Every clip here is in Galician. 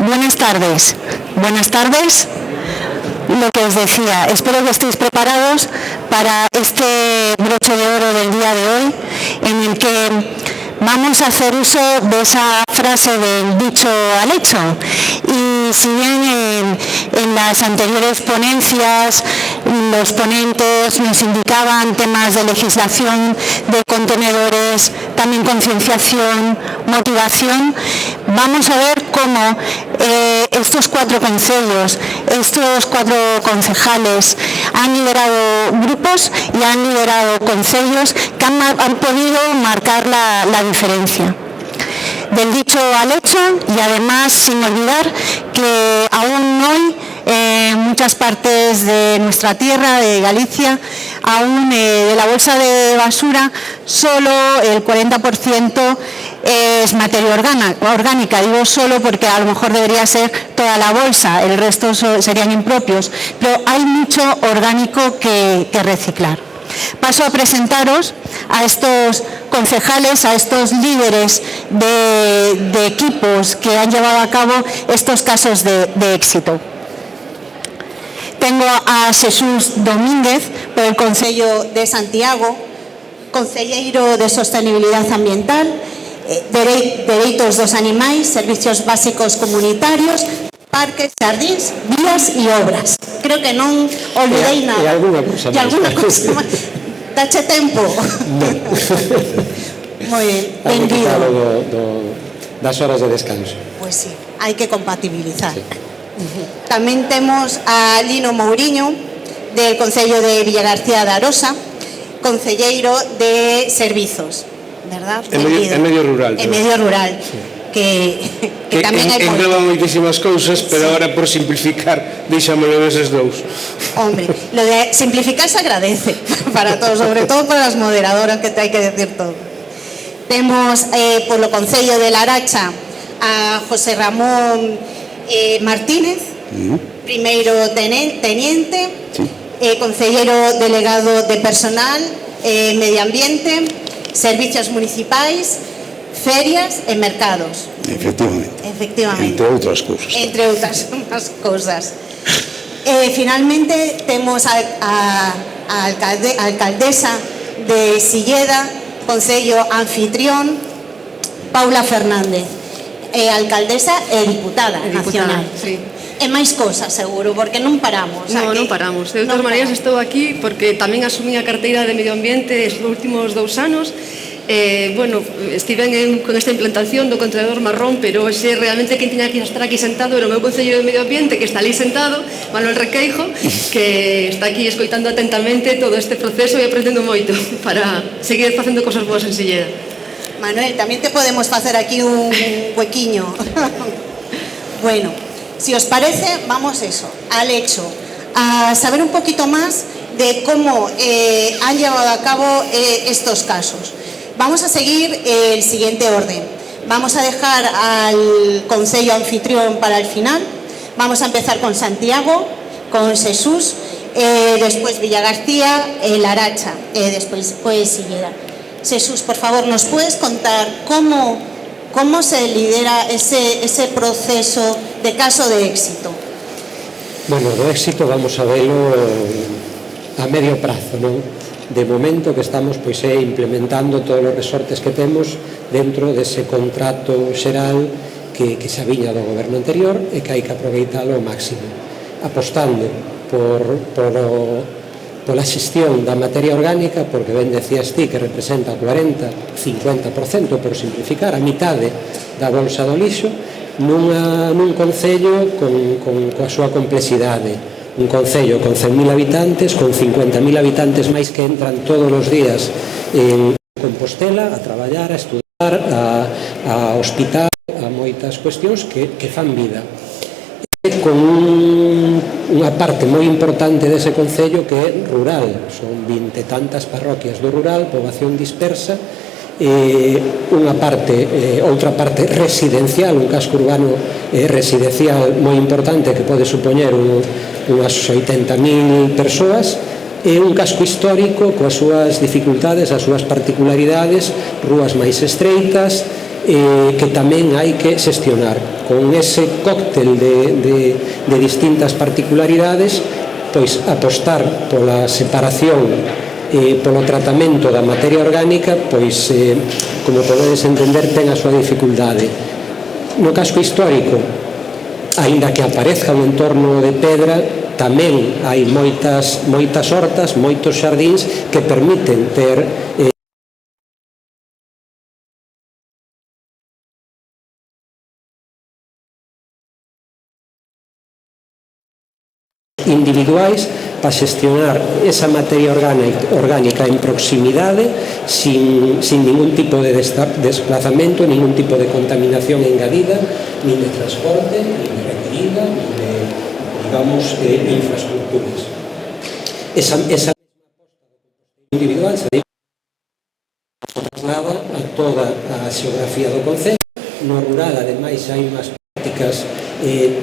Buenas tardes. Buenas tardes. Lo que os decía, espero que estéis preparados para este broche de oro del día de hoy, en el que vamos a hacer uso de esa frase del dicho al hecho. Y si bien en las anteriores ponencias los ponentes nos indicaban temas de legislación, de contenedores, también concienciación, motivación, vamos a ver cómo estos 4 concellos, estos 4 concejales han liderado grupos y han liderado concellos que han podido marcar la diferencia. Del dicho al hecho, y además sin olvidar que aún hoy muchas partes de nuestra tierra, de Galicia, aún de la bolsa de basura, solo el 40% es materia orgánica. Digo solo porque a lo mejor debería ser toda la bolsa, el resto serían impropios, pero hay mucho orgánico que reciclar. Paso a presentaros a estos concejales, a estos líderes de equipos que han llevado a cabo estos casos de éxito. Tengo a Jesús Domínguez, por el Concello de Santiago, concelleiro de Sostenibilidad Ambiental, Dereitos dos Animais, Servicios Básicos Comunitarios, Parques, Xardíns, Vías e Obras. Creo que non olvidei nada. E alguna cosa máis. Dache tempo? Moi ben, benvido. Das horas de descanso. Pois sí, hai que compatibilizar. Sí. Tamén temos a Lino Mouriño, del Concello de Villagarcía de Arosa, concelleiro de Servizos, verdad? É medio rural. É medio rural. Sí. Que tamén hai engloba moitísimas cousas, pero agora por simplificar deixámoslo eses dous. Hombre, lo de simplificar se agradece para todos, sobre todo para as moderadoras, que te hai que decir todo. Temos polo Concello de Laracha a José Ramón Martínez, primeiro teniente, concelleiro delegado de Personal, Medio Ambiente, Servicios Municipais, Ferias e Mercados. Efectivamente. Entre outras cousas. Entre outras cousas. Finalmente, temos a alcaldesa de Silleda, Concello Anfitrión, Paula Fernández. Alcaldesa e diputada nacional. Sí. E máis cosas, seguro, porque non paramos. Non paramos. De todas maneiras, estou aquí porque tamén asumí a carteira de Medio Ambiente os últimos 2 anos. Estive con esta implantación do contenedor marrón, pero hoxe realmente quen tiña que estar aquí sentado era o meu Concello de Medio Ambiente, que está ali sentado, Manuel Requeijo, que está aquí escoitando atentamente todo este proceso e aprendendo moito para seguir facendo cosas boas en Silleda. Manuel, tamén te podemos facer aquí un huequiño. Bueno, si os parece, vamos al hecho, a saber un poquito más de cómo han llevado a cabo estos casos. Vamos a seguir el siguiente orden. Vamos a dejar al Concello Anfitrión para el final. Vamos a empezar con Santiago, con Jesús, después Villagarcía, Laracha, después Silleda. Jesús, por favor, ¿nos puedes contar cómo se lidera ese proceso de caso de éxito? Bueno, do éxito vamos a velo a medio prazo, non? De momento que estamos implementando todos os resortes que temos dentro dese contrato xeral que xa viña do goberno anterior e que hai que aproveitalo ao máximo, apostando pola xestión da materia orgánica, porque ben decías ti que representa 40-50%, por simplificar, a mitade da bolsa do lixo, nun concello coa súa complexidade. Un concello con 100.000 habitantes, con 50.000 habitantes máis que entran todos os días en Compostela a traballar, a estudar, a hospital, a moitas cuestións que fan vida. Con unha parte moi importante dese concello que é rural, son 20 e tantas parroquias do rural, poboación dispersa, outra parte residencial, un casco urbano residencial moi importante que pode supoñer unhas 80.000 persoas, e un casco histórico coas súas dificultades, as súas particularidades, rúas máis estreitas, que tamén hai que xestionar con ese cóctel de distintas particularidades, pois apostar pola separación polo tratamento da materia orgánica, pois, como podedes entender, ten a súa dificultade. No casco histórico, aínda que aparezca un entorno de pedra, tamén hai moitas hortas, moitos xardíns que permiten ter individuais para xestionar esa materia orgánica en proximidade sin ningún tipo de desplazamento, ningún tipo de contaminación engadida, nin de transporte, nin de requerida, nin de, digamos, infraestructuras. Esa mesma aposta do composteiro individual se traslada a toda a xeografía do concello. No rural, ademais, hai unhas prácticas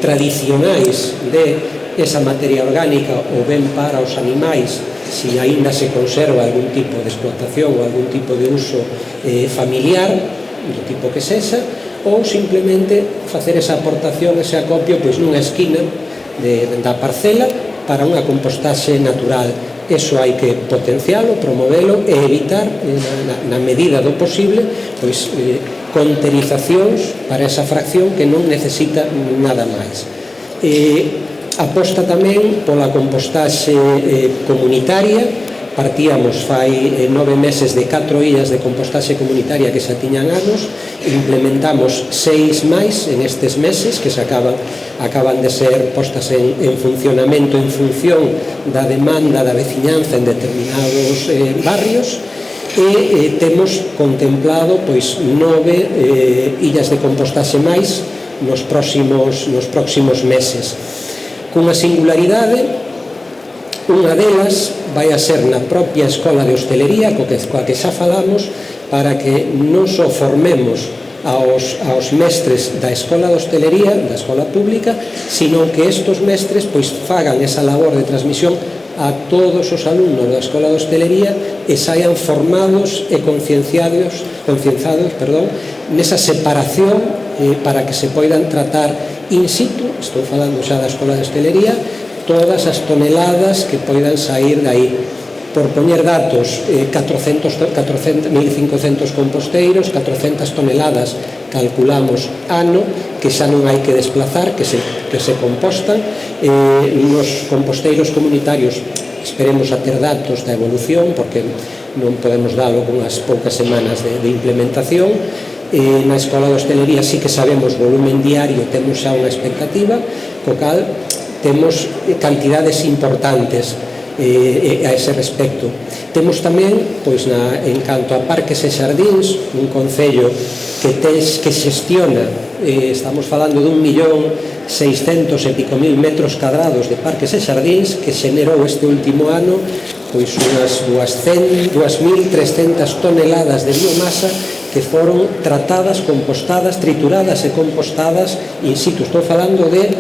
tradicionais de esa materia orgánica ou ben para os animais, si aínda se conserva algún tipo de explotación ou algún tipo de uso familiar, do tipo que sexa, ou simplemente facer esa aportación, ese acopio, pois nunha esquina da parcela para unha compostaxe natural. Eso hai que potencialo, promovelo e evitar, na medida do posible, pois conterizacións para esa fracción que non necesita nada máis. Aposta tamén pola compostaxe comunitaria. Partíamos fai 9 meses de 4 illas de compostaxe comunitaria que xa tiñan anos, implementamos 6 máis en estes meses que se acaban de ser postas en funcionamento en función da demanda da veciñanza en determinados barrios, e temos contemplado pois 9 illas de compostaxe máis nos próximos meses, cunha singularidade. Unha delas vai a ser na propia Escola de Hostelería, coa que xa falamos, para que non só formemos aos mestres da Escola de Hostelería, da Escola Pública, sino que estos mestres pois fagan esa labor de transmisión a todos os alumnos da Escola de Hostelería e saian formados e concienciados nesa separación para que se poidan tratar in situ, estou falando xa da Escola de Hostelería, todas as toneladas que poidan sair dai. Por poñer datos, 1.500 composteiros, 400 toneladas calculamos ano, que xa non hai que desplazar, que se compostan. Nos composteiros comunitarios esperemos a ter datos da evolución, porque non podemos dalo con as poucas semanas de implementación. Na Escola de Hostelería sí que sabemos volumen diario, temos xa unha expectativa, co cal temos cantidades importantes a ese respecto. Temos tamén, pois, en canto a parques e xardíns, un concello que xestiona, estamos falando de 1.600.000 e pico metros cadrados de parques e xardíns, que xenerou este último ano pois unhas 2.300 toneladas de biomasa que foron tratadas, compostadas, trituradas e compostadas in situ. Estou falando de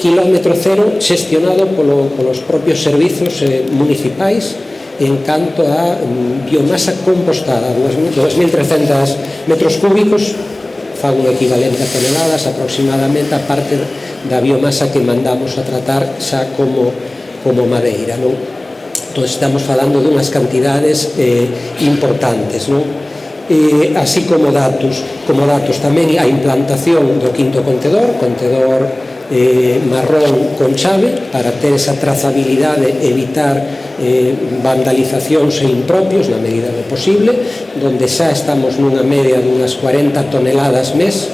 kilómetro cero, xestionado polos propios servizos municipais en canto a biomasa compostada, 2.300 metros cúbicos, fago un equivalente a toneladas aproximadamente, a parte da biomasa que mandamos a tratar xa como madeira, non? Entón estamos falando dunhas cantidades importantes, non? Así como datos tamén a implantación do quinto contedor marrón con chave, para ter esa trazabilidade, evitar vandalizacións e impropios na medida do posible, donde xa estamos nunha media dunhas 40 toneladas mes,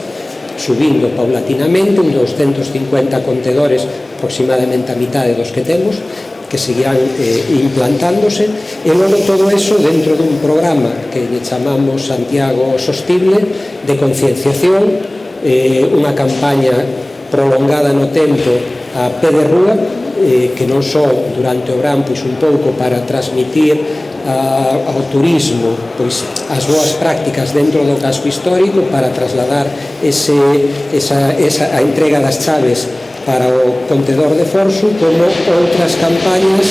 subindo paulatinamente, uns 250 contedores, aproximadamente a mitad dos que temos, que seguirán implantándose, e logo todo eso dentro dun programa que lle chamamos Santiago Sostible, de concienciación, unha campaña prolongada no tempo a pé de rúa, que non só durante o verán, pois un pouco para transmitir ao turismo pois as boas prácticas dentro do casco histórico, para trasladar a entrega das chaves para o contedor de Forxo, como outras campañas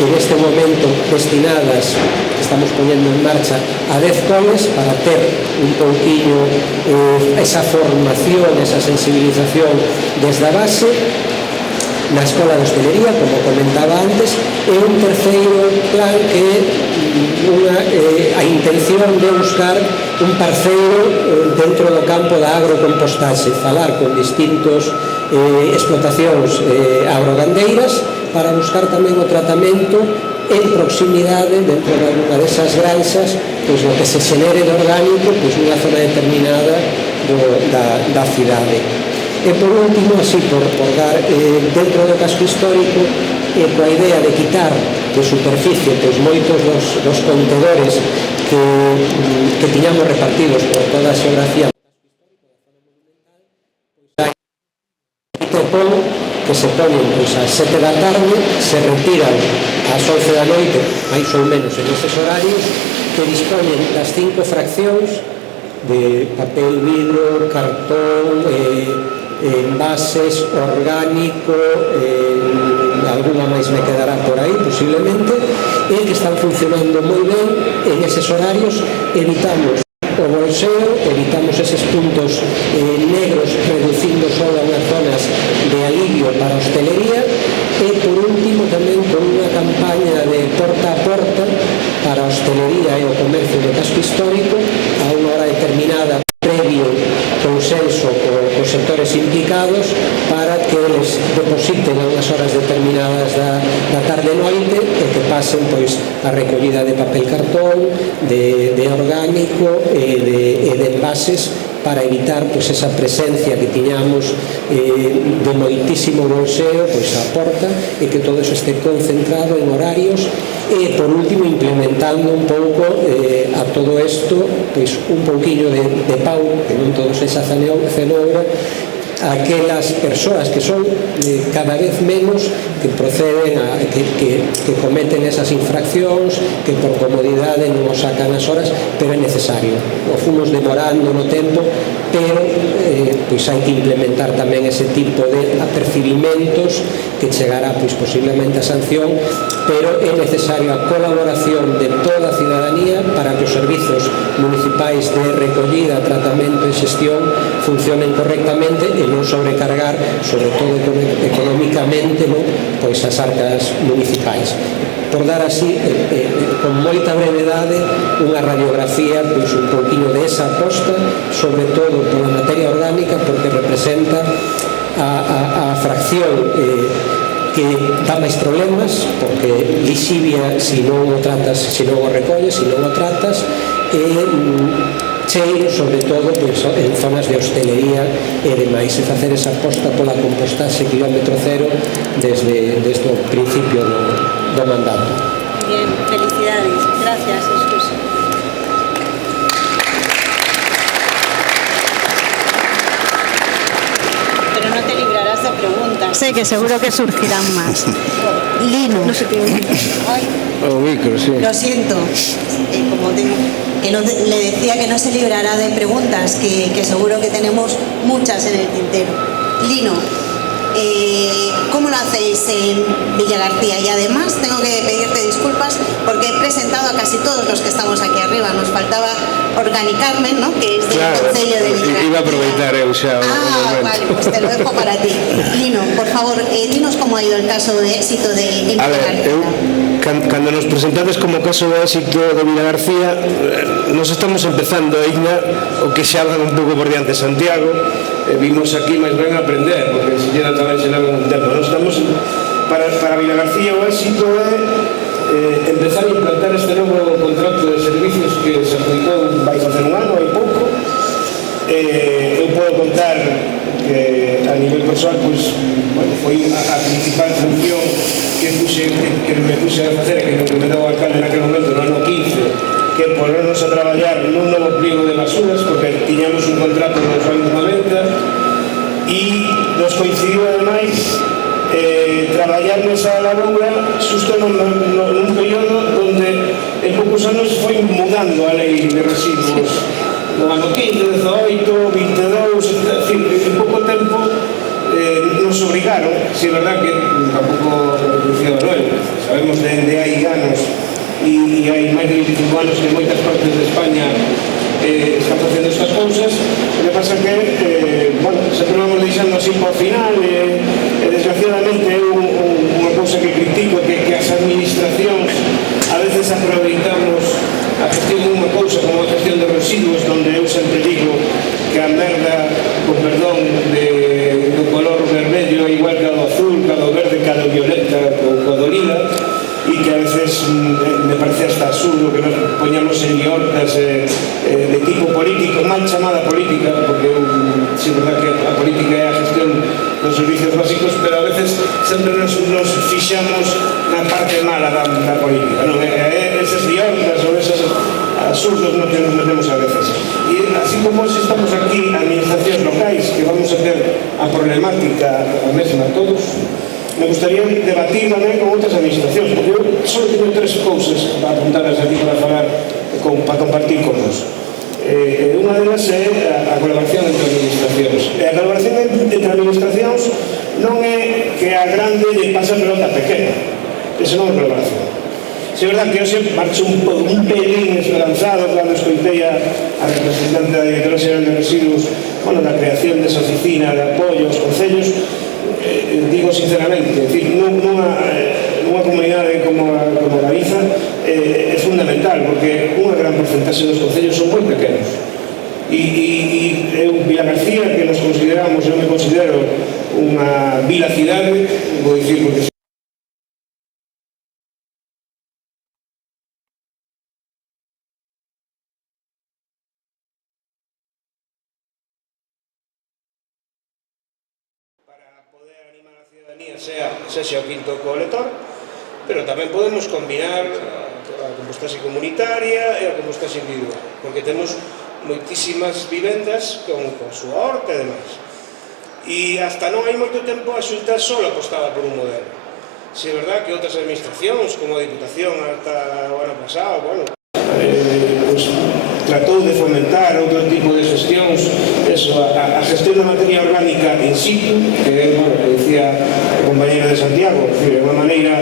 en este momento destinadas, que estamos poniendo en marcha, a 10 coles para ter un pouquiño esa formación, esa sensibilización desde a base na Escola de Hostelería, como comentaba antes, e un terceiro plan que é a intención de buscar un parceiro dentro do campo da agrocompostaxe, falar con distintos explotacións agrogandeiras para buscar tamén o tratamento en proximidade dentro de alguna desas granxas, pois o que se xenere de orgánico pois nunha zona determinada da cidade. E por último, así por dar dentro do casco histórico, coa idea de quitar de superficie pois moitos dos contedores que tiñamos repartidos por toda a xeografía do casco histórico da zona monumental, pois hai tepón que se ponen pois ás 7 da tarde, se retiran ás 11 da noite, máis ou menos en eses horarios, que disponen das 5 fraccións de papel, vidro, cartón, envases, orgánico, alguna máis me quedará por aí posiblemente, e que están funcionando moi ben en eses horarios. Evitamos o bolseo, evitamos eses puntos negros, reducindo só a unhas zonas de alivio para a hostelería, e por último tamén con unha campaña de porta a porta para a hostelería e o comercio do casco histórico a unha hora determinada, previo consenso cos sectores implicados, para que eles depositen a unhas horas determinadas da tarde e noite e que pasen pois a recollida de papel cartón, de orgánico e de envases, para evitar pois esa presencia que tiñamos de moitísimo bolseo pois á porta, e que todo eso este concentrado en horarios. E por último, implementando un pouco a todo isto pois un pouquiño de pau, que non todo sexa cenoura, aquelas persoas que son cada vez menos, que proceden que cometen esas infraccións, que por comodidade non o sacan as horas, pero é necesario. O fomos demorando no tempo, pero pois hai que implementar tamén ese tipo de apercibimentos, que chegará pois posiblemente a sanción, pero é necesario a colaboración de toda a cidadanía para que os servizos municipais de recollida, tratamento e xestión funcionen correctamente e non sobrecargar, sobre todo económicamente, pois as arcas municipais. Por dar así, con moita brevedade, unha radiografía pois un pouquinho de esa aposta, sobre todo pola materia orgánica, porque representa a fracción que dá máis problemas, porque lixivia se non o tratas, se non o recolles, se non o tratas, e cheiro, sobre todo, pois, en zonas de hostelería e demais, e facer esa aposta pola compostaxe kilómetro cero desde o principio do mandato. Bien, felicidades. Gracias, Jesús. Pero no te librarás de preguntas. Sé que seguro que surgirán más. Lino. No sé qué. O micro, sí. Lo siento. Como le decía que no se librará de preguntas, que seguro que tenemos muchas en el tintero. Lino, ¿cómo lo hacéis en Villa García? Y además tengo que pedirte disculpas porque he presentado a casi todos los que estamos aquí arriba. Nos faltaba Organicarmen, ¿no? Que es del Concello de Villa García. Iba a aproveitar eu xa o momento. Vale, pues te lo dejo para ti. Lino, por favor, dinos cómo ha ido el caso de éxito de Villa García. Cando nos presentades como caso de éxito de Villa García, nos estamos empezando a Igna, o que xa van un pouco por diante Santiago, vimos aquí máis ben a aprender, porque se llena tamén se leva un tempo. Nos estamos, para Villa García o éxito é empezar a implantar este novo contrato de servicios que se aplicou, vai facer un ano, hai pouco. Eu podo contar que a nivel persoal, pois, bueno, foi a principal función que me puse a facer, que me deu o alcalde naquele momento, no ano 15, que ponernos a traballar nun novo pliego de basuras, porque tiñamos un contrato nos anos 90 e nos coincidiu ademais traballar nesa labura xusto nun período onde en poucos anos foi mudando a lei de residuos. No ano 15, 18, 22, en pouco tempo nos nos obrigaron, si é verdad que tampouco dicía Manuel, sabemos de hai anos e hai máis de 25 anos que moitas partes de España están facendo estas cousas. O que pasa que, bueno, sempre vamos deixando así por final e desgraciadamente é unha cousa que critico, que as administracións a veces aproveitamos a gestión de unha cousa como a gestión de residuos, donde eu sempre digo que a merda, con perdón, do color vermello é igual que a do azul, que a do verde, que a do violeta, ou que a do lila, e que a veces me parece hasta absurdo que nos poñamos en liortas de tipo político, mal chamada política, porque sí, verdad que a política é a gestión dos servicios básicos, pero a veces sempre nos fixamos na parte mala da política, non? Esas liortas ou esos absurdos no que nos metemos a veces. E así como estamos aquí, administracións locais, que vamos a ter a problemática a mesma todos, me gustaría debatir tamén con outras administracións, porque eu só teño tres cousas para apuntadas aquí para falar, para compartir con nós. Unha delas é a colaboración entre administracións. A colaboración entre administracións non é que a grande lle pasa a pelota pequena. Esa non é colaboración. Se é verdad que hoxe marcho un pelín esperanzado cando escoitei a representante da Directora Xeral de Residuos, da creación desa oficina de apoio aos concellos. Digo sinceramente, nunha comunidade como Galiza é fundamental, porque unha gran porcentaxe dos concellos son moi pequenos, e eu, Vilagarcía, que nos consideramos, eu me considero unha vilacidade, vou dicir porque sexa o quinto colector, pero tamén podemos combinar a compostaxe comunitaria e a compostaxe individual, porque temos moitísimas vivendas con súa horta e demais. E hasta non hai moito tempo a Xunta só apostaba por un modelo. Se é verdad que outras administracións, como a Diputación hasta o ano pasado, tratou de fomentar outro tipo de gestións, a gestión da materia orgánica in situ, que é, que dicía a compañera de Santiago, é unha maneira,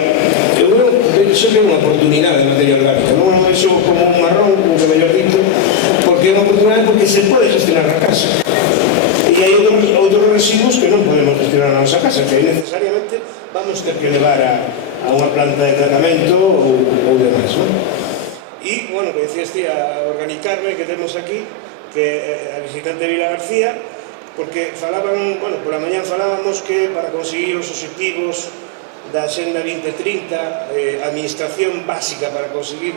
eu penso que é unha oportunidade de materia orgánica, non é iso como un marrón, como que mellor dito, porque é unha oportunidade porque se pode gestionar na casa. E hai outros residuos que non podemos gestionar na nosa casa, que necesariamente vamos ter que levar a unha planta de tratamento ou demais, non? E, que decías ti, a Organicarme que temos aquí, que a visitante de Vilagarcía, porque falaban, pola mañán falábamos que para conseguir os obxectivos da Xenda 2030, a administración básica para conseguir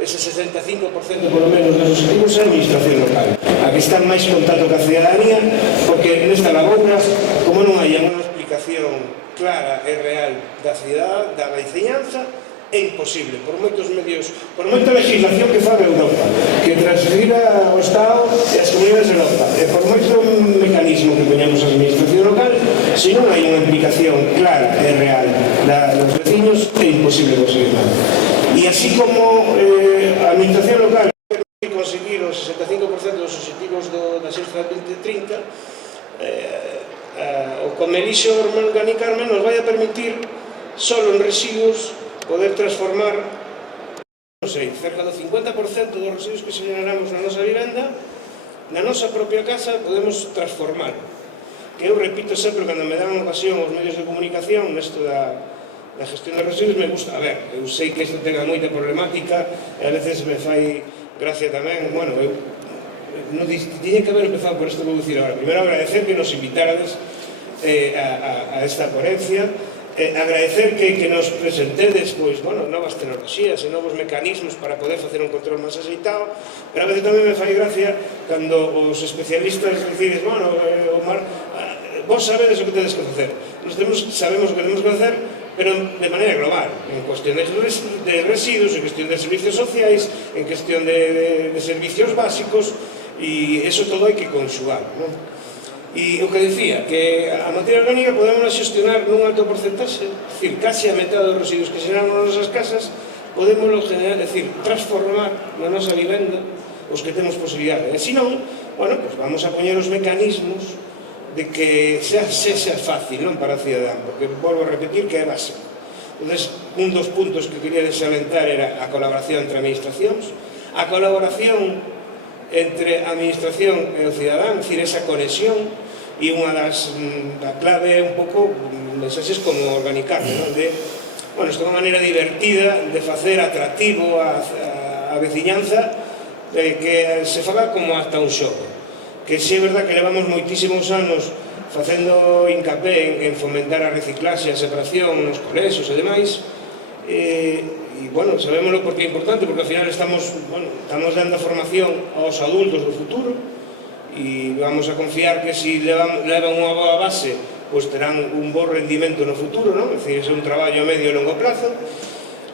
ese 65% polo menos dos obxectivos é a administración local, a que está máis contacto ca cidadanía, porque nesta laboura, como non hai unha explicación clara e real da cidade, da veciñanza, é imposible, por moitos medios, por moita legislación que faga Europa, que transfira ao Estado e as comunidades de Europa, e por moito mecanismo que poñamos a administración local, se non hai unha implicación clara e real dos veciños, é imposible conseguir nada. E así como a administración local permite conseguir os 65% dos obxectivos da Xesta 2030, o Comelixo Organicarme nos vai a permitir, solo en residuos, poder transformar, cerca do 50% dos residuos que se generamos na nosa vivenda, na nosa propia casa podemos transformar. Que eu repito sempre, cando me dan ocasión os medios de comunicación, nesto da gestión de residuos, me gusta, eu sei que isto tenga moita problemática, e a veces me fai gracia tamén, eu non tiña que haber empezado por isto que vou dicir agora. Primeiro, agradecer que nos invitarades a esta ponencia, agradecer que nos presentedes novas tecnoloxías e novos mecanismos para poder facer un control máis axeitado, pero a veces tamén me fai gracia cando os especialistas decides, Omar, vos sabedes o que tedes que facer, nos sabemos o que temos que facer, pero de maneira global, en cuestión de residuos, en cuestión de servicios sociais, en cuestión de servicios básicos, e eso todo hai que conxugar, non? E o que dicía, que a materia orgánica podemos xestionar nun alto porcentaxe, é dicir, case a metade dos residuos que xeramos nas nosas casas, podemos generar, é dicir, transformar na nosa vivenda os que temos posibilidade. E se non, vamos a poñer os mecanismos de que sexa fácil, non, para o cidadán, porque volvo a repetir que é básico. Entonces, un dos puntos que quería desalentar era a colaboración entre administracións, a colaboración entre a administración e o cidadán, é dicir, esa conexión, e unha da clave é un pouco mensaxes como organicarme, non? Bueno, isto é unha maneira divertida de facer atractivo a veciñanza, que se faga como hasta un xogo, que si é verdad que levamos moitísimos anos facendo hincapé en fomentar a reciclaxe, a separación nos colexios e demais, e, bueno, sabémoslo porque é importante, porque ao final estamos dando formación aos adultos do futuro, e vamos a confiar que se levan unha boa base, pois terán un bo rendimento no futuro, non? É dicir, é un traballo a medio e longo plazo,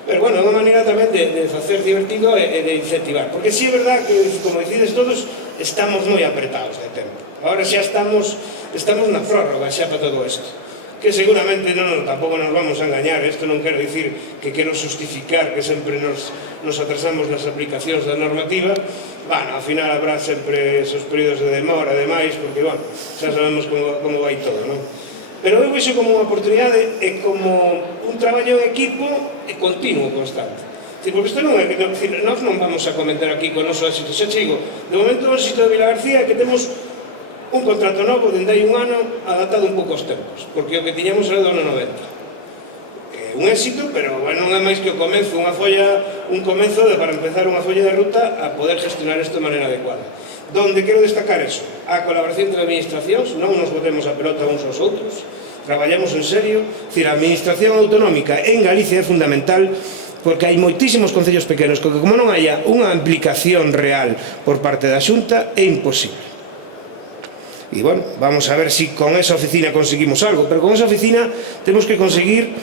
pero, bueno, é unha maneira tamén de facer divertido e de incentivar, porque si é verdad que, como decides todos, estamos moi apretados de tempo. Agora xa estamos na prórroga xa para todo eso, que seguramente tampouco nos vamos a engañar. Isto non quero dicir que quero justificar que sempre nos atrasamos nas aplicacións da normativa. Bueno, ao final habrá sempre esos períodos de demora e demais, porque, bueno, xa sabemos como vai todo, non? Pero eu vexo como unha oportunidade e como un traballo en equipo e continuo, constante. Porque isto non é que nós non vamos a comentar aquí con o noso éxito. Xa chigo, de momento o éxito de Vilagarcía é que temos un contrato novo dende hai un ano adaptado un pouco aos tempos, porque o que tiñamos era do ano 90. Un éxito, pero non é máis que o comenzo, un comenzo para empezar unha folla de ruta a poder gestionar isto de maneira adecuada. Donde quero destacar eso, a colaboración entre administracións, non nos botemos a pelota uns aos outros, traballamos en serio, dicir, a administración autonómica en Galicia é fundamental, porque hai moitísimos concellos pequenos que, como non haya unha implicación real por parte da Xunta, é imposible. E, bueno, vamos a ver se con esa oficina conseguimos algo, pero con esa oficina temos que conseguir,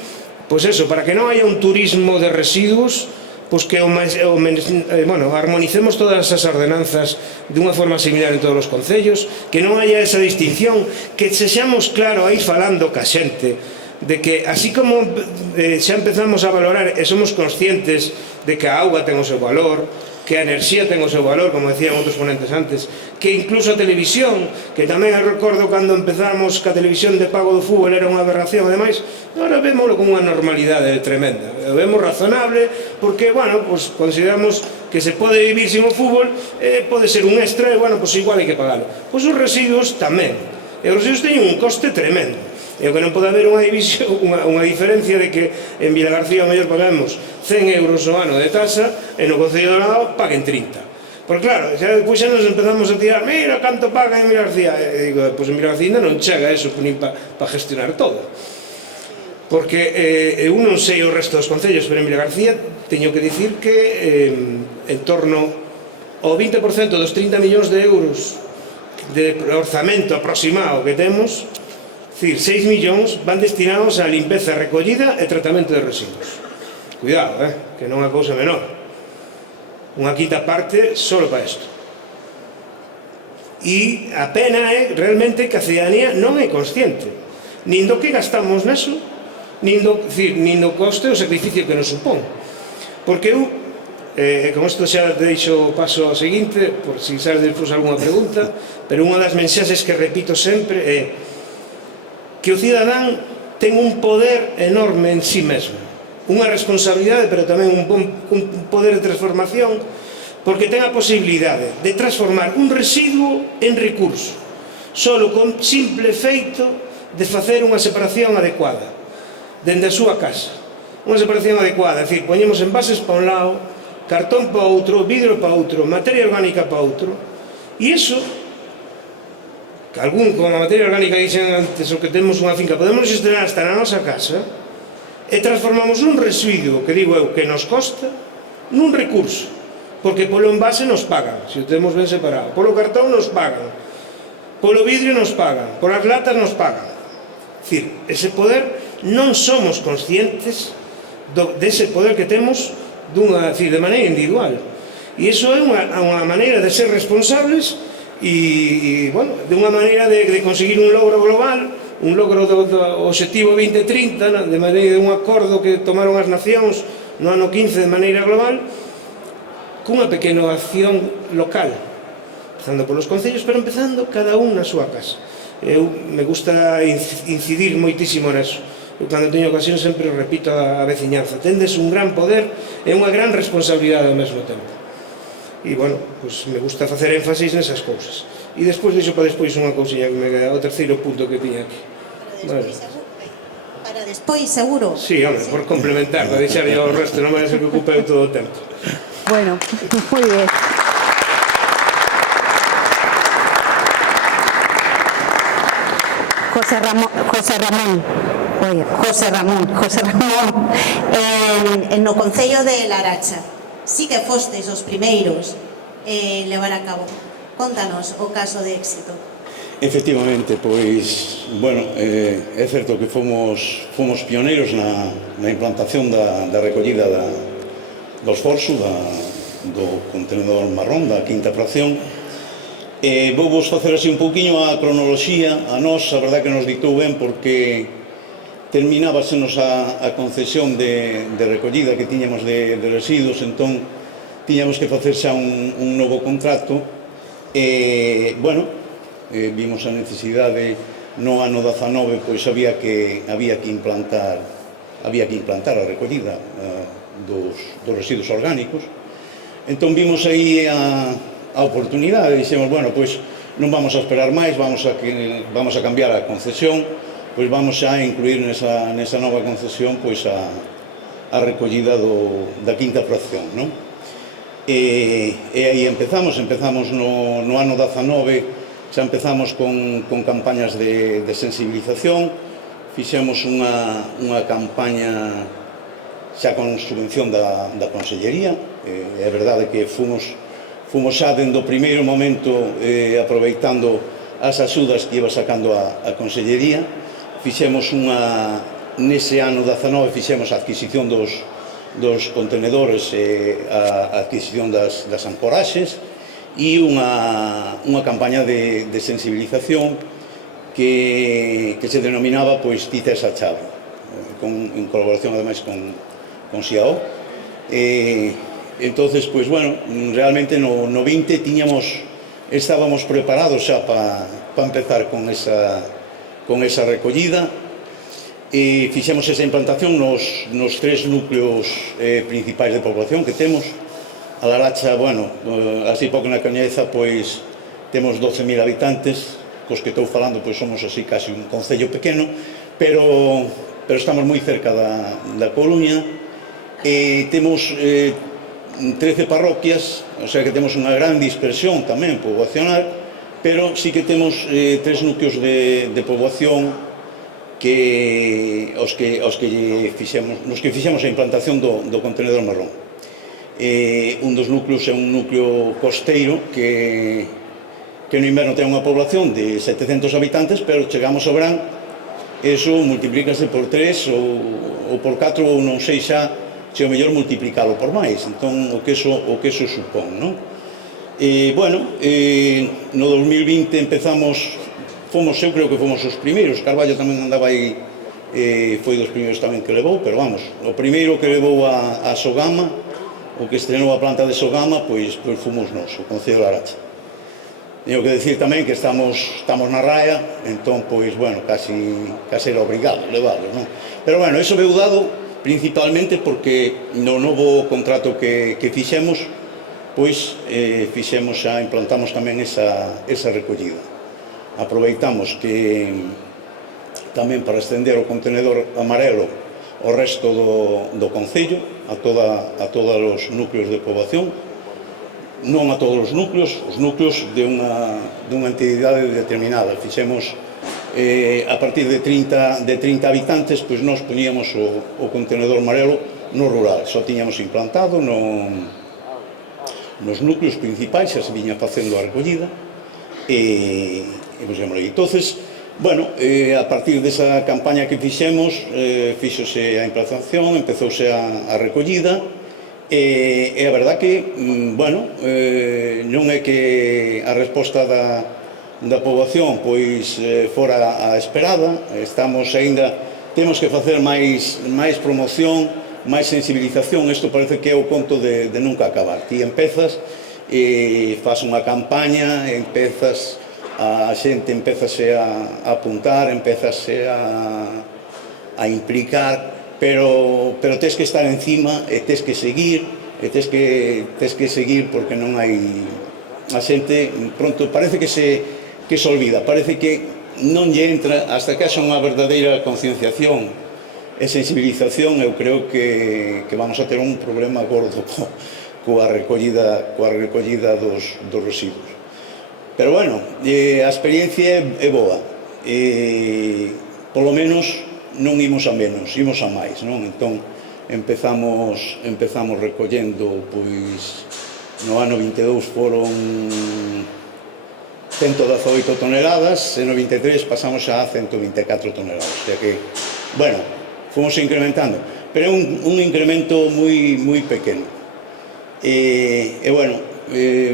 pois eso, para que non haya un turismo de residuos, pois que armonicemos todas as ordenanzas dunha forma similar en todos os concellos, que non haya esa distinción, que sexamos claro aí falando ca xente, de que así como xa empezamos a valorar e somos conscientes de que a auga ten o seu valor, que a enerxía ten o seu valor, como decían outros ponentes antes, que incluso a televisión, que tamén recordo cando empezamos que a televisión de pago do fútbol era unha aberración, ademais, agora vémoslo como unha normalidade tremenda, o vemos razonable, porque, bueno, pues consideramos que se pode vivir sin o fútbol, pode ser un extra, e, bueno, pues igual hai que pagalo. Pois os residuos tamén, e os residuos teñen un coste tremendo, e o que non pode haber unha diferencia de que en Vilagarcía ao mellor pagamos 100 euros ao ano de tasa e no Concello do Lado paguen 30. Porque claro, depois xa nos empezamos a tirar, mira canto paga en Vilagarcía, e digo, pois en Vilagarcía non chega eso para gestionar todo, porque eu non sei o resto dos concellos, pero en Vilagarcía teño que dicir que en torno ao 20% dos 30 millóns de euros de orzamento aproximado que temos, é dicir, 6 millóns van destinados a limpeza, recollida e tratamento de residuos. Cuidado, que non é cousa menor. Unha quinta parte solo para isto. E a pena é realmente que a ciudadanía non é consciente nin do que gastamos neso, nin do coste ou sacrificio que nos supón. Porque eu, con isto xa deixo paso ao seguinte, por si sabes despois algunha pregunta, pero unha das mensaxes que repito sempre é que o cidadán ten un poder enorme en sí mesmo, unha responsabilidade, pero tamén un poder de transformación, porque ten a posibilidade de transformar un residuo en recurso, solo con simple feito de facer unha separación adecuada dende a súa casa, unha separación adecuada, é dicir, poñemos envases para un lado, cartón para outro, vidro para outro, materia orgánica para outro, e iso, que algún, como a materia orgánica dixen antes, o que temos unha finca, podemos estrenar hasta na nosa casa, e transformamos un residuo, que digo eu, que nos costa, nun recurso, porque polo envase nos pagan, se o temos ben separado, polo cartón nos pagan, polo vidrio nos pagan, polas latas nos pagan. É dicir, ese poder non somos conscientes dese poder que temos de maneira individual, e iso é unha maneira de ser responsables e, bueno, de unha maneira de conseguir un logro global, un logro do Obxectivo 2030, de maneira de un acordo que tomaron as nacións no ano 15 de maneira global, cunha pequena acción local, empezando polos concellos, pero empezando cada un na súa casa. Eu me gusta incidir moitísimo neso. Eu cando teño ocasión sempre repito a veciñanza: tendes un gran poder e unha gran responsabilidade ao mesmo tempo. E, bueno, pues me gusta facer énfasis nesas cousas. E despois deixo para despois unha cousiña que me queda, o terceiro punto que tiña aquí. Para despois, seguro. Sí, home, por complementar, para deixar yo o resto, non vai ser que ocupe todo o tempo. Bueno, muy bien. José Ramón, no Concello de Laracha sí que fostes os primeiros en levar a cabo. Contanos o caso de éxito. Efectivamente, pois, bueno, é certo que fomos pioneiros na implantación da recollida do esforzo do contenedor marrón, da quinta fracción. Vou vos facer así un pouquiño a cronoloxía. A nós, a verdad que nos dictou ben, porque terminábasenos a concesión de recollida que tiñamos de residuos, entón tiñamos que facer xa un novo contrato. Bueno, vimos a necesidade no ano 19, pois había que implantar a recollida dos residuos orgánicos. Entón vimos aí a oportunidade e dixemos, bueno, pois non vamos a esperar máis, vamos a cambiar a concesión, pois vamos a incluir nesa nova concesión pois a recollida da quinta fracción, non? E aí empezamos no ano 19, xa empezamos con campañas de sensibilización, fixemos unha campaña xa con subvención da Consellería. É verdade que fomos xa dende o primeiro momento aproveitando as axudas que iba sacando a Consellería. Fixemos nese ano 19 fixemos a adquisición dos contenedores, a adquisición das ancoraxes e unha campaña de sensibilización que se denominaba pois Ti tes a chave, en colaboración ademais con SIAO. Entonces, pois, bueno, realmente no 20 estábamos preparados xa para empezar con esa recollida, e fixemos esa implantación nos 3 núcleos principais de población que temos. A Laracha, bueno, así pouco na coñeza, pois temos 12.000 habitantes, cos que estou falando, pois somos así casi un concello pequeno, pero estamos moi cerca da Coruña, e temos 13 parroquias, o sea que temos unha gran dispersión tamén poboacional, pero sí que temos 3 núcleos de poboación nos que fixemos a implantación do contenedor marrón. Un dos núcleos é un núcleo costeiro que no inverno ten unha población de 700 habitantes, pero chegamos ao verán, eso multiplícase por 3 ou por 4, ou non sei xa se o mellor multiplicalo por máis. Entón, o que eso supón, non? Bueno, no 2020 empezamos, eu creo que fomos os primeiros. Carballo tamén andaba aí, foi dos primeiros tamén que levou, pero vamos, o primeiro que levou a Sogama, o que estrenou a planta de Sogama, pois fomos nós, o Concello de Laracha. Tenho que decir tamén que estamos na raya, entón, pois, bueno, casi era obrigado levalo, non? Pero, bueno, iso veu dado principalmente porque no novo contrato que fixemos, pois implantamos tamén esa recollida. Aproveitamos que tamén para estender o contenedor amarelo ao resto do concello, a todos os núcleos de poboación, non a todos os núcleos de unha entidade determinada. Fixemos a partir de 30 habitantes, pois nós poñíamos o contenedor amarelo no rural, só tiñamos implantado nos núcleos principais, xa se viña facendo a recollida, e entonces, bueno, a partir desa campaña que fixemos, fíxose a implantación, empezouse a recollida, e a verdad que, bueno, non é que a resposta da poboación pois fora a esperada. Temos que facer máis promoción, máis sensibilización. Isto parece que é o conto de nunca acabar. Ti empezas e faz unha campaña, empezas a xente empezase a apuntar, empezase a implicar, pero tes que estar encima e tes que seguir, porque non hai... A xente, pronto, parece que se olvida, parece que non lle entra hasta que haxa unha verdadeira concienciación e sensibilización. Eu creo que vamos a ter un problema gordo coa recollida dos residuos. Pero bueno, a experiencia é boa, polo menos non imos a menos, imos a máis, non? Entón empezamos recollendo, pois no ano 22 foron 118 toneladas, e no 23 pasamos a 124 toneladas, o sea que, bueno, fomos incrementando, pero é un incremento moi pequeno. E bueno,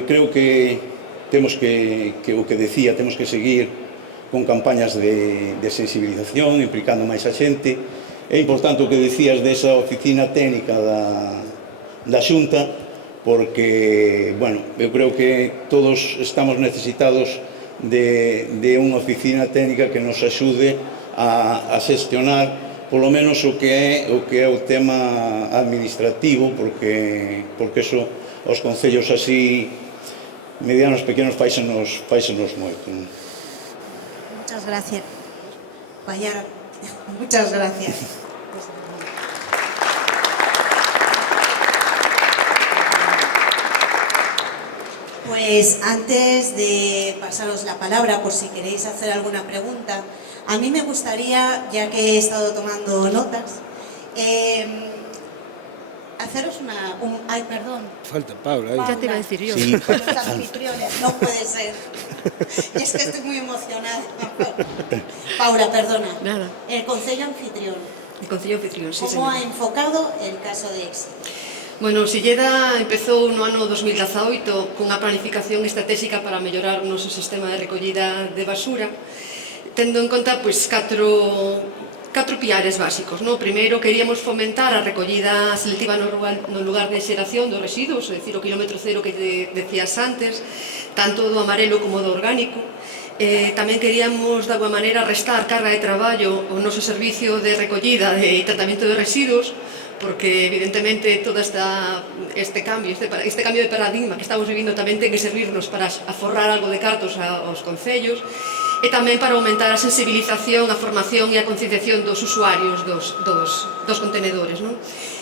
creo que temos que, o que decía, temos que seguir con campañas de sensibilización, implicando máis a xente. É importante o que decías desa oficina técnica da Xunta, porque, bueno, eu creo que todos estamos necesitados de unha oficina técnica que nos axude a xestionar polo menos o que é o tema administrativo, porque eso os concellos así medianos, pequenos, faisenos moito. Muchas gracias. Vaya, muchas gracias. Pues antes de pasaros la palabra, por si queréis hacer alguna pregunta, a mí me gustaría, ya que he estado tomando notas, haceros ay, perdón. Falta Paula. Ya te iba a decir yo. Sí. Los anfitriones, no puede ser. Y es que estoy muy emocionada. Paula, perdona. Nada. El Concello Anfitrión. El Concello Anfitrión, sí, ¿Cómo señor. ha enfocado el caso de éxito? Bueno, Silleda empezou no ano 2018 cunha planificación estratégica para mellorar o noso sistema de recollida de basura, tendo en conta pois, catro piares básicos. No? Primeiro, queríamos fomentar a recollida selectiva no lugar de xeración dos residuos, é dicir, o kilómetro cero que decías antes, tanto do amarelo como do orgánico. Tamén queríamos, de alguma maneira, restar carga de traballo ao noso servicio de recollida e tratamento de residuos, porque evidentemente todo este cambio de paradigma que estamos vivindo tamén ten que servirnos para aforrar algo de cartos aos concellos, e tamén para aumentar a sensibilización, a formación e a concienciación dos usuarios dos contenedores. Non?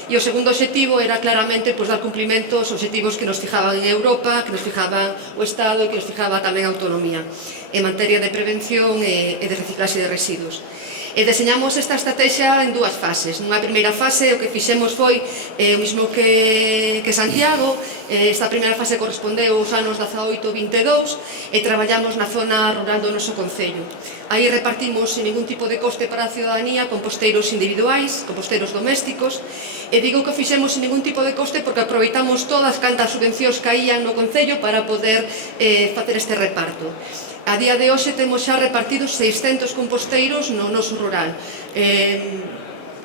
E o segundo obxectivo era claramente dar cumplimento aos obxectivos que nos fijaban en Europa, que nos fijaban o Estado e que nos fijaba tamén a autonomía en materia de prevención e de reciclaxe de residuos. E deseñamos esta estrategia en dúas fases. Nunha primeira fase o que fixemos foi o mesmo que Santiago. Esta primeira fase correspondeu aos anos 18-22 e traballamos na zona rural do noso concello. Aí repartimos sin ningún tipo de coste para a ciudadanía composteiros individuais, composteiros domésticos, e digo que fixemos sin ningún tipo de coste porque aproveitamos todas cantas subvencións que caían no concello para poder facer este reparto. A día de hoxe temos xa repartidos 600 composteiros no noso rural.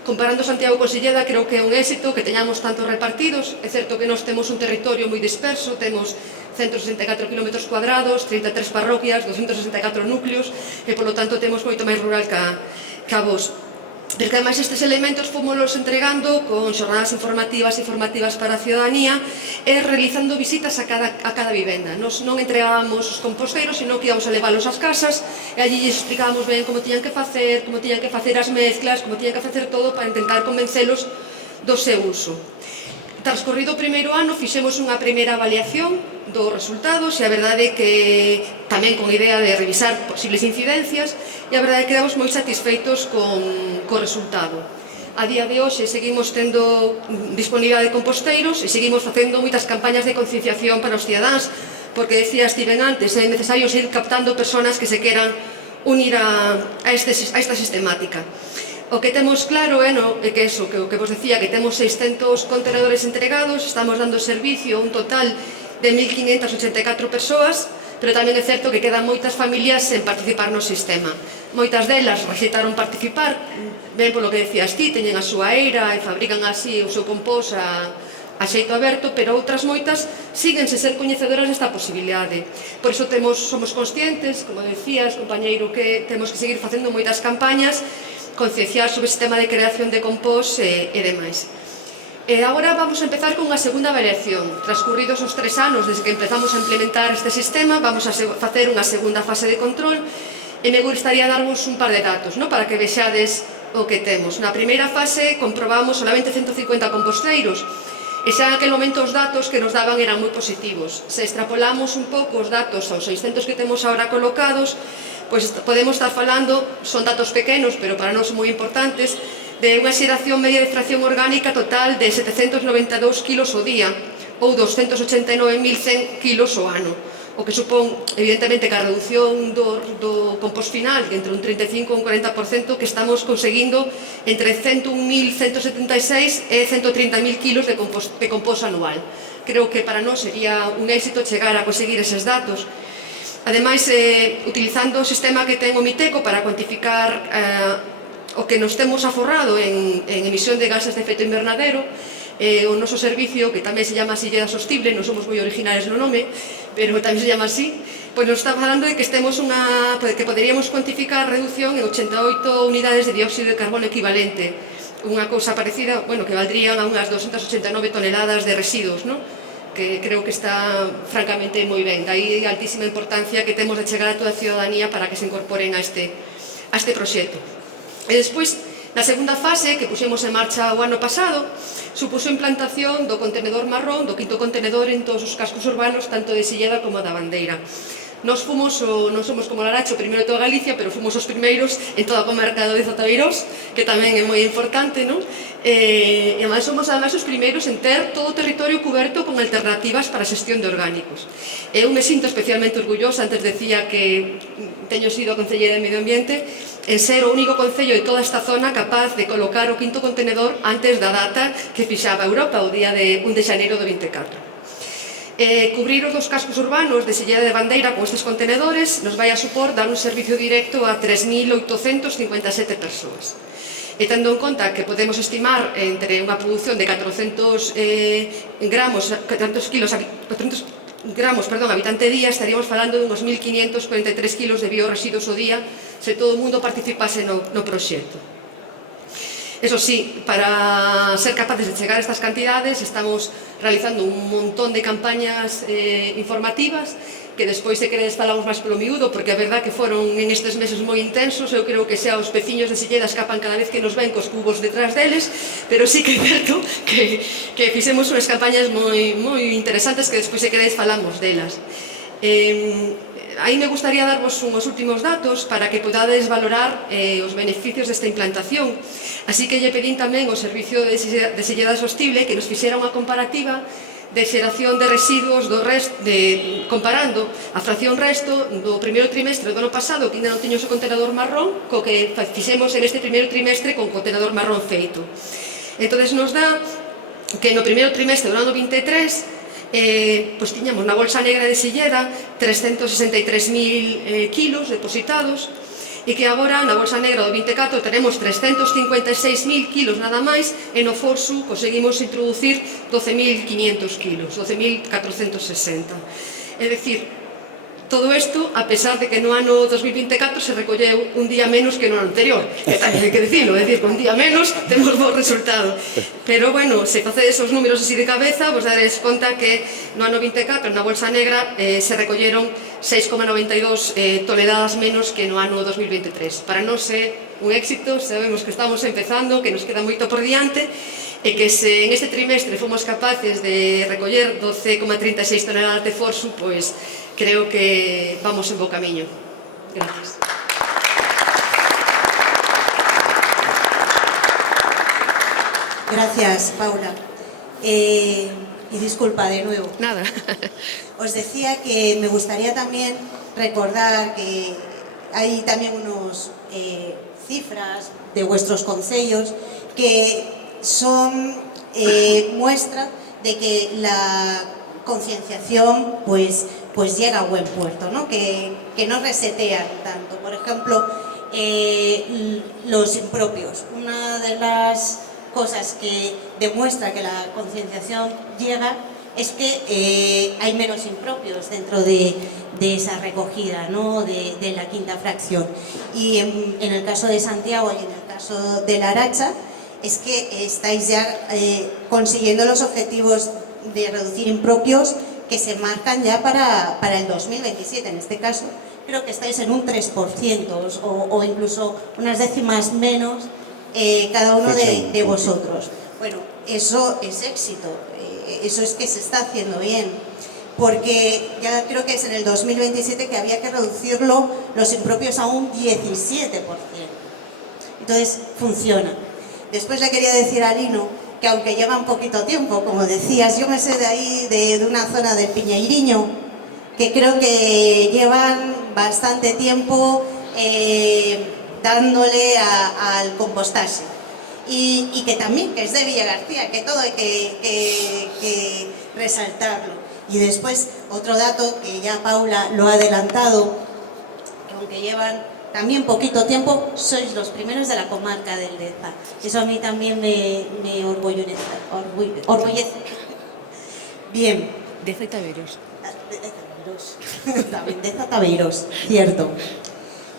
Comparando Santiago con Silleda, creo que é un éxito que teñamos tantos repartidos. É certo que nós temos un territorio moi disperso, temos 164 km cuadrados, 33 parroquias, 264 núcleos, e polo tanto temos moito máis rural que a vos. Pero que ademais estes elementos fomoslos entregando con xornadas informativas para a ciudadanía e realizando visitas a cada vivenda. Nos non entregábamos os composteiros, sino que íbamos a leválos ás casas e allí explicábamos ben como tiñan que facer as mezclas, como tiñan que facer todo para intentar convencelos do seu uso. Transcorrido o primeiro ano, fixemos unha primeira avaliación dos resultados e a verdade é que tamén con idea de revisar posibles incidencias e a verdade é que quedamos moi satisfeitos co resultado. A día de hoxe seguimos tendo disponibilidade de composteiros e seguimos facendo moitas campañas de concienciación para os cidadáns, porque decía Steven antes, é necesario seguir captando persoas que se queran unir a esta sistemática. O que temos claro é que eso, que o que vos decía, que temos 600 contenedores entregados, estamos dando servicio a un total de 1.584 persoas, pero tamén é certo que quedan moitas familias sen participar no sistema. Moitas delas rexeitaron participar, ben polo que decías ti, teñen a súa eira e fabrican así o seu compost a a xeito aberto, pero outras moitas síguense ser coñecedoras desta posibilidade. Por iso somos conscientes, como decías, compañeiro, que temos que seguir facendo moitas campañas, concienciar sobre o sistema de creación de compost e demais. Agora vamos a empezar con unha segunda variación. Transcurridos os 3 anos desde que empezamos a implementar este sistema, vamos a facer unha segunda fase de control e me gustaría darvos un par de datos para que vexades o que temos. Na primeira fase comprobamos solamente 150 composteiros e xa en aquel momento os datos que nos daban eran moi positivos. Se extrapolamos un pouco os datos aos 600 que temos agora colocados, pois podemos estar falando, son datos pequenos, pero para nós moi importantes, de unha xeración media de fracción orgánica total de 792 kilos ao día ou 289.100 kilos ao ano, o que supón, evidentemente, que a reducción do compost final, entre un 35 e un 40%, que estamos conseguindo entre 101.176 e 130.000 kilos de compost anual. Creo que para nós sería un éxito chegar a conseguir eses datos. Ademais, utilizando o sistema que ten o Miteco para cuantificar o que nos temos aforrado en emisión de gases de efecto invernadero, o noso servicio, que tamén se llama Silleda Sostible, non somos moi originales no nome, pero tamén se llama así, pois nos está falando de que que poderíamos cuantificar a reducción en 88 unidades de dióxido de carbono equivalente, unha cousa parecida, que valdrían a unhas 289 toneladas de residuos, que creo que está francamente moi ben. Daí a altísima importancia que temos de chegar a toda a ciudadanía para que se incorporen a este proxecto. E despois, na segunda fase, que puxemos en marcha o ano pasado, supuxo a implantación do contenedor marrón, do quinto contenedor en todos os cascos urbanos, tanto de Silleda como da Bandeira. Non somos como Laracho, o primeiro de toda Galicia, pero fomos os primeiros en toda a comarca de Zotabeirós, que tamén é moi importante, e además somos os primeiros en ter todo o territorio cuberto con alternativas para a xestión de orgánicos. Eu me sinto especialmente orgullosa, antes decía que teño sido a Concelleira de Medio Ambiente, en ser o único concello de toda esta zona capaz de colocar o quinto contenedor antes da data que fixaba Europa, o día de 1 de xaneiro do 24. Cubrir os dos cascos urbanos de Silleda de Bandeira con estes contenedores nos vai a supor dar un servicio directo a 3.857 persoas. E tendo en conta que podemos estimar entre unha produción de 400 gramos habitante día, estaríamos falando de uns 1.543 kilos de bioresiduos ao día se todo o mundo participase no proxecto. Eso sí, para ser capaces de chegar a estas cantidades estamos realizando un montón de campañas informativas que despois, se queredes, falamos máis polo miúdo, porque a verdad que foron en estes meses moi intensos. Eu creo que xa os veciños de Silleda escapan cada vez que nos ven cos cubos detrás deles, pero sí que é certo que fixemos unhas campañas moi interesantes que despois, se queredes, falamos delas. Aí me gustaría darvos unhos últimos datos para que podades valorar os beneficios desta implantación. Así que lle pedín tamén ao Servicio de Silleda Sostible que nos fixera unha comparativa de xeración de residuos comparando a fracción resto do primeiro trimestre do ano pasado, que ainda non tiño o contenedor marrón, co que fixemos en este primeiro trimestre con contenedor marrón feito. Entón, nos dá que no primeiro trimestre do ano 23 pois tiñamos na bolsa negra de Silleda 363.000 kilos depositados, e que agora na bolsa negra do 24 tenemos 356.000 kilos nada máis, e no Forsu conseguimos introducir 12.500 kilos, 12.460. É dicir, todo isto a pesar de que no ano 2024 se recolleu un día menos que no ano anterior, que tamén hai que dicilo, é dicir, con un día menos temos bo resultado. Pero, bueno, se facedes os números así de cabeza, vos daredes conta que no ano 24 na bolsa negra se recolleron 6,92 toneladas menos que no ano 2023. Para nós é un éxito, sabemos que estamos empezando, que nos queda moito por diante, e que se en este trimestre fomos capaces de recoller 12,36 toneladas de Forsu, pois creo que vamos en bo camiño. Gracias. Gracias, Paula. Y disculpa de nuevo. Nada. Os decía que me gustaría también recordar que hay también unos cifras de vuestros concellos que son muestra de que la concienciación pues llega a buen puerto, ¿no? Que no resetean tanto. Por ejemplo, los impropios. Una de las cosas que demuestra que la concienciación llega es que hay menos impropios dentro de esa recogida, ¿no? de la quinta fracción. Y en el caso de Santiago y en el caso de la Aracha, es que estáis ya consiguiendo los objetivos de reducir impropios que se marcan ya para el 2027. En este caso, creo que estáis en un 3% o incluso unas décimas menos cada uno de vosotros. Bueno, eso es éxito. Eso es que se está haciendo bien, porque ya creo que es en el 2027 que había que reducirlo los impropios a un 17%. Entonces, funciona. Después le quería decir a Lino que aunque lleva un poquito tiempo, como decías, yo me sé de ahí, de una zona de Piñeiriño, que creo que llevan bastante tiempo dándole al compostaje. Y que también, que es de Villagarcía, que todo hay que resaltarlo. Y después, otro dato que ya Paula lo ha adelantado, que aunque llevan también poquito tiempo, sois los primeros de la comarca del Deza. Eso a mí también me orgullece. Bien. Deza y Tabeiros. También Deza, Tabeiros, cierto.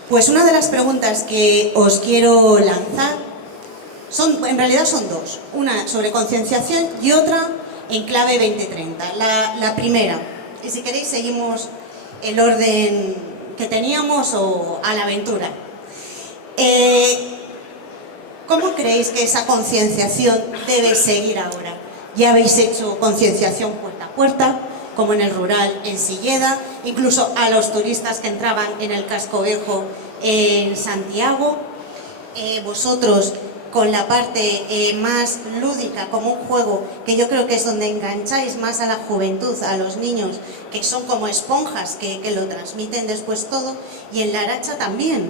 Pues una de las preguntas que os quiero lanzar en realidad son dos, una sobre concienciación y otra en clave 2030. La primera, y si queréis seguimos el orden que teníamos o a la aventura. ¿Cómo creéis que esa concienciación debe seguir ahora? Ya habéis hecho concienciación puerta a puerta, como en el rural en Silleda, incluso a los turistas que entraban en el casco viejo en Santiago. Vosotros con la parte más lúdica, como un juego, que yo creo que es donde engancháis más a la juventud, a los niños, que son como esponjas que lo transmiten después todo, y en la Aracha también,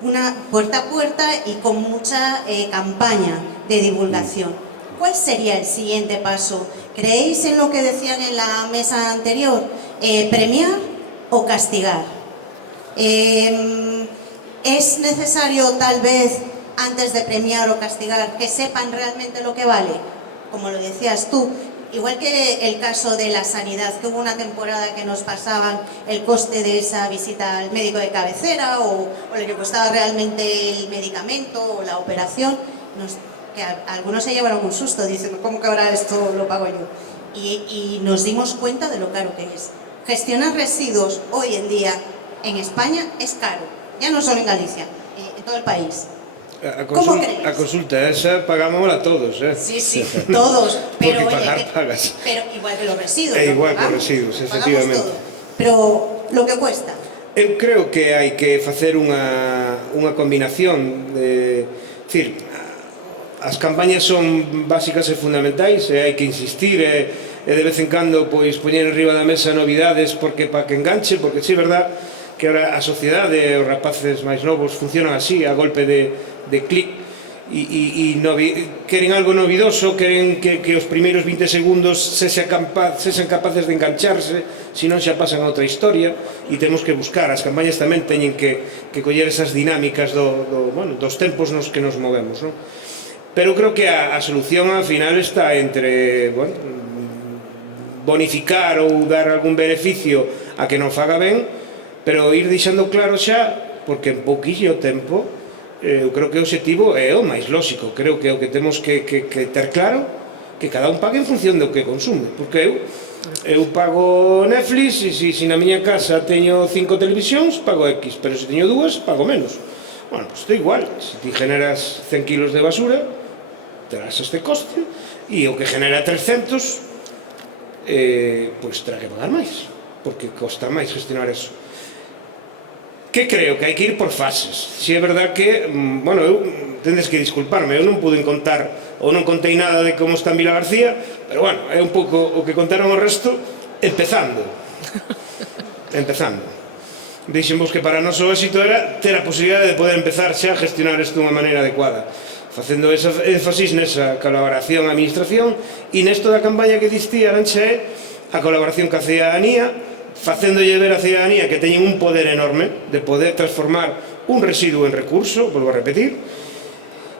una puerta a puerta y con mucha campaña de divulgación. ¿Cuál sería el siguiente paso? ¿Creéis en lo que decían en la mesa anterior? ¿Premiar o castigar? ¿Es necesario tal vez, antes de premiar o castigar, que sepan realmente lo que vale? Como lo decías tú, igual que el caso de la sanidad, que hubo una temporada que nos pasaban el coste de esa visita al médico de cabecera o lo que costaba realmente el medicamento o la operación, que algunos se llevaron un susto diciendo, ¿cómo que ahora esto lo pago yo? Y nos dimos cuenta de lo caro que es. Gestionar residuos hoy en día en España es caro, ya no solo en Galicia, en todo el país. A consulta esa pagámosla todos, Sí, todos. Pero, porque pagar pagas. Pero igual que los residuos. Igual que los residuos, efectivamente. Todo. Pero lo que cuesta. Eu creo que hai que facer unha combinación de... Decir, as campañas son básicas e fundamentais e hai que insistir e de vez en cando pois poñer enriba da mesa novidades para que enganche, porque sí é verdad que ahora a sociedade e os rapaces máis novos funcionan así, a golpe de clic e queren algo novidoso, queren que os primeiros 20 segundos sexan capaces de engancharse, senón xa pasan a outra historia e temos que buscar, as campañas tamén teñen que coller esas dinámicas dos tempos nos que nos movemos, non? Pero creo que a solución ao final está entre bonificar ou dar algún beneficio a que non faga ben, pero ir deixando claro xa, porque en pouquillo tempo eu creo que o obxectivo é o máis lóxico. Creo que o que temos que ter claro que cada un pague en función do que consume, porque eu pago Netflix e se na miña casa teño 5 televisións pago X, pero se teño 2 pago menos. Bueno, pues isto é igual, se ti generas 100 kilos de basura terás este coste e o que genera 300 pois terá que pagar máis, porque costa máis gestionar eso. Que creo que hai que ir por fases. Si é verdad que, tendes que disculparme, eu non pude contar ou non contei nada de como está en Vilagarcía, pero é un pouco o que contaron o resto, empezando. Dixemos que para nós o éxito era ter a posibilidade de poder empezar xa a gestionar isto de unha maneira adecuada, facendo ese énfasis nesa colaboración a administración e nesto da campaña que distí aranxa é a colaboración ca cidadanía, facéndolle ver a cidadanía que teñen un poder enorme de poder transformar un residuo en recurso, volvo a repetir,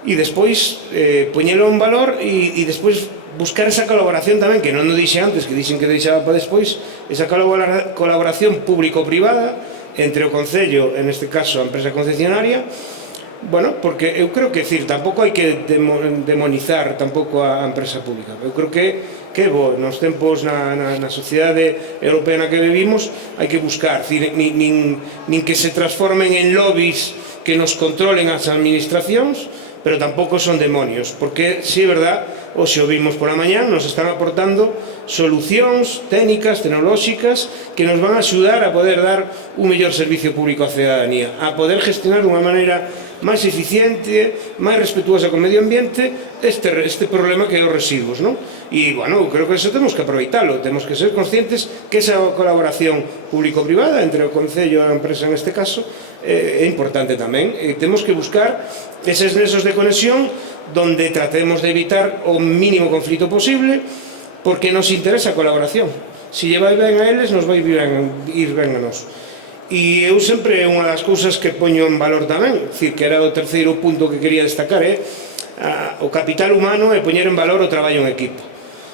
e despois poñelo en valor e despois buscar esa colaboración tamén, que non o dixe antes, que dixen que deixaba para despois, esa colaboración público-privada entre o Concello, en este caso a empresa concesionaria, bueno, porque eu creo que, decir, tampouco hai que demonizar tampouco a empresa pública. Eu creo que bo, nos tempos na sociedade europea na que vivimos, hai que buscar, nin que se transformen en lobbies que nos controlen as administracións, pero tampouco son demonios, porque, si é verdad, hoxe o vimos pola mañá, nos están aportando solucións técnicas, tecnolóxicas, que nos van a axudar a poder dar un mellor servicio público á cidadanía, a poder gestionar dunha maneira máis eficiente, máis respetuosa con o medio ambiente este problema que é os residuos, non? E, bueno, creo que eso temos que aproveitalo, temos que ser conscientes que esa colaboración público-privada entre o Concello e a empresa neste caso é importante tamén, e temos que buscar eses nexos de conexión donde tratemos de evitar o mínimo conflito posible, porque nos interesa a colaboración. Se lle vai ben a eles, nos vai ir ben a nós. E eu sempre, unha das cousas que poño en valor tamén, que era o terceiro punto que quería destacar, é o capital humano e poñer en valor o traballo en equipo.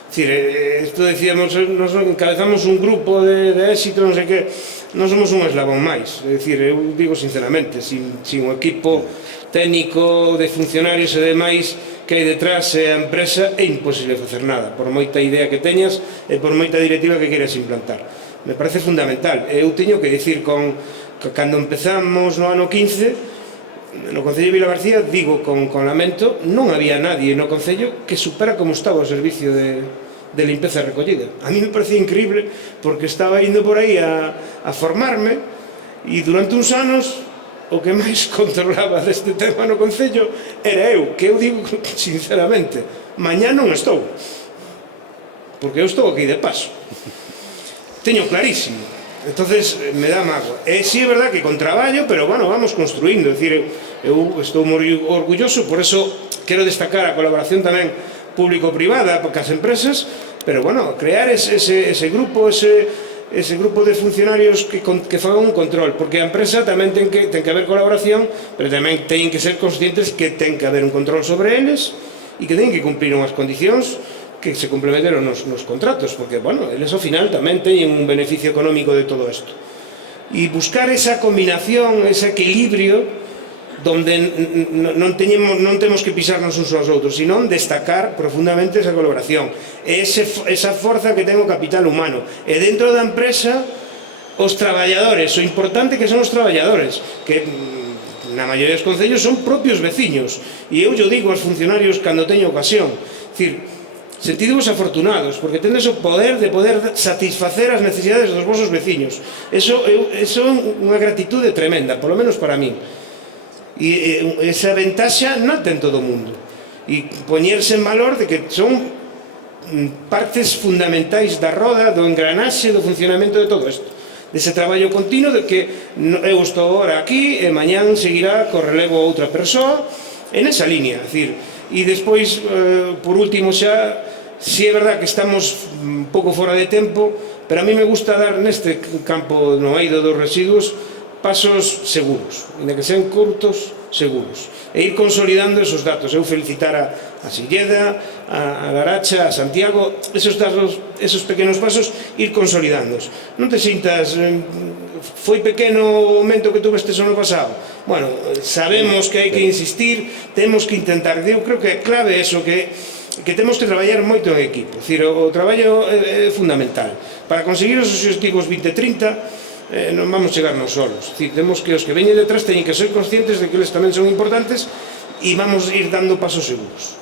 Isto decíamos, nos encabezamos un grupo de éxito, non sei que, non somos un eslabón máis. É dicir, eu digo sinceramente, sin un equipo técnico de funcionarios e demais que hai detrás a empresa, é imposible facer nada, por moita idea que teñas e por moita directiva que queres implantar. Me parece fundamental. Eu teño que dicir, cando empezamos no ano 15, no Concello de Vilagarcía, digo con lamento, non había nadie no Concello que supera como estaba o servicio de limpeza e recollida. A mí me parecía increíble, porque estaba indo por aí a formarme, e durante uns anos o que máis controlaba deste tema no Concello era eu, que eu digo sinceramente, mañá non estou, porque eu estou aquí de paso. Teño clarísimo. Entonces me dá mágoa. E si é verdad que con traballo, pero bueno, vamos construindo. É dicir, eu estou moi orgulloso, por eso quero destacar a colaboración tamén público-privada con as empresas, pero bueno, crear ese grupo, ese grupo de funcionarios que fagan un control, porque a empresa tamén ten que haber colaboración, pero tamén teñen que ser conscientes que ten que haber un control sobre eles e que teñen que cumplir unhas condicións que se complementeron nos contratos, porque, bueno, eles ao final tamén teñen un beneficio económico de todo isto. E buscar esa combinación, ese equilibrio, donde non temos que pisarnos uns aos outros, sino destacar profundamente esa colaboración, esa forza que ten o capital humano. E dentro da empresa, os traballadores, o importante que son os traballadores, que na maioría dos concellos son propios veciños, e eu digo aos funcionarios cando teño ocasión, dicir, sentidevos afortunados, porque tendes o poder de poder satisfacer as necesidades dos vosos veciños. Eso é unha gratitude tremenda, polo menos para min. E esa ventaxa non ten todo o mundo. E poñerse en valor de que son partes fundamentais da roda, do engranaxe, do funcionamento de todo isto. Dese traballo continuo, de que eu estou agora aquí e mañán seguirá co relevo a outra persoa, en esa línea. E despois, por último xa, si é verdad que estamos un pouco fora de tempo, pero a mí me gusta dar neste campo no eido dos residuos pasos seguros, ainda que sean curtos, seguros, e ir consolidando esos datos. Eu felicitar a Silleda, a Laracha, a Santiago, esos pequenos pasos, ir consolidándoos. Non te sintas, foi pequeno o momento que tuve este ano pasado. Bueno, sabemos que hai que insistir, temos que intentar. Eu creo que a clave é eso, que temos que traballar moito en equipo. O traballo é fundamental. Para conseguir os objetivos 2030, non vamos chegarnos solos. Temos que os que veñen detrás teñen que ser conscientes de que eles tamén son importantes e vamos ir dando pasos seguros.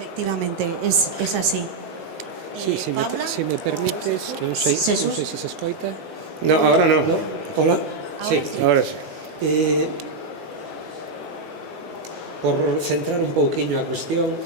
Efectivamente, es así. Sí, se me permites, non sei se se escoita. No, ahora non. Hola? Sí, ahora sí. Por centrar un pouquiño a cuestión,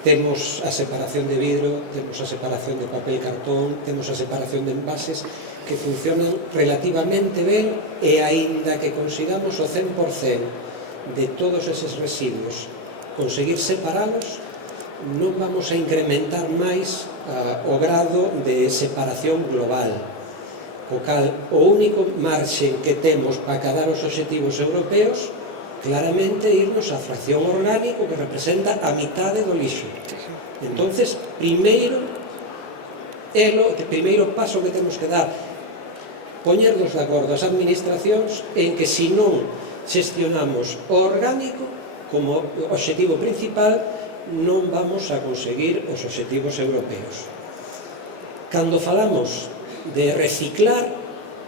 temos a separación de vidro, temos a separación de papel cartón, temos a separación de envases que funcionan relativamente ben, e aínda que consigamos o 100% de todos eses residuos conseguir separalos, non vamos a incrementar máis o grado de separación global. O cal, o único marxe que temos para cadar os obxectivos europeos claramente irnos á fracción orgánico que representa a mitade do lixo. Entonces, primeiro paso que temos que dar, poñernos de acordo as administracións en que se non xestionamos o orgánico como obxectivo principal, non vamos a conseguir os obxectivos europeos. Cando falamos de reciclar,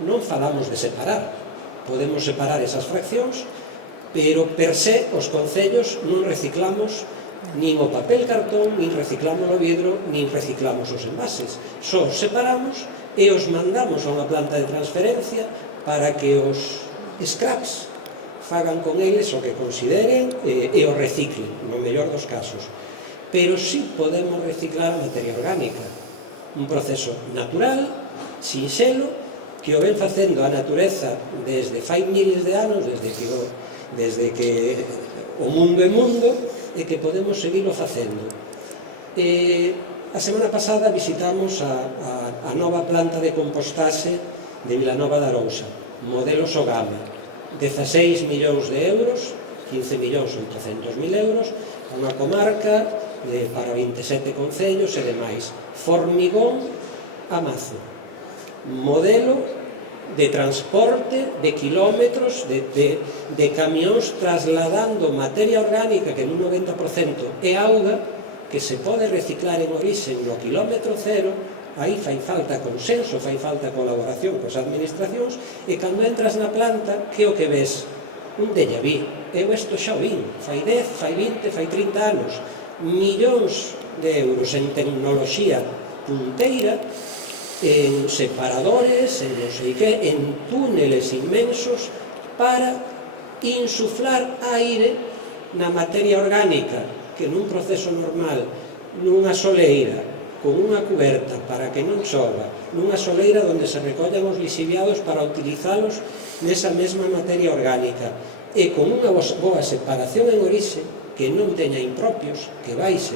non falamos de separar. Podemos separar esas fraccións, pero per se os concellos non reciclamos nin o papel cartón, nin reciclamos o vidro, nin reciclamos os envases. Só os separamos e os mandamos a unha planta de transferencia para que os scraps fagan con eles o que consideren e o reciclen, no mellor dos casos. Pero sí podemos reciclar a materia orgánica. Un proceso natural, sinxelo, que o ven facendo a natureza desde fai miles de anos, desde que o mundo é mundo, e que podemos seguirlo facendo. A semana pasada visitamos a nova planta de compostaxe de Vilanova de Arousa, modelo Sogama, 16 millóns de euros, 15.800.000 euros, unha comarca para 27 concellos e demais. Formigón a mazo, modelo de transporte de kilómetros, de camións trasladando materia orgánica que nun 90% é auga, que se pode reciclar en origen no kilómetro cero. Aí fai falta consenso, fai falta colaboración coas administracións, e cando entras na planta, que o que ves? Un déjà vu. Eu isto xa o vin, fai 10, fai 20, fai 30 anos, millóns de euros en tecnoloxía punteira, en separadores, en non sei que, en túneles inmensos para insuflar aire na materia orgánica que nun proceso normal, nunha soleira, con unha cuberta para que non chova, nunha soleira onde se recollan os lixiviados para utilizalos nesa mesma materia orgánica, e con unha boa separación en orixe que non teña impropios, que baixe,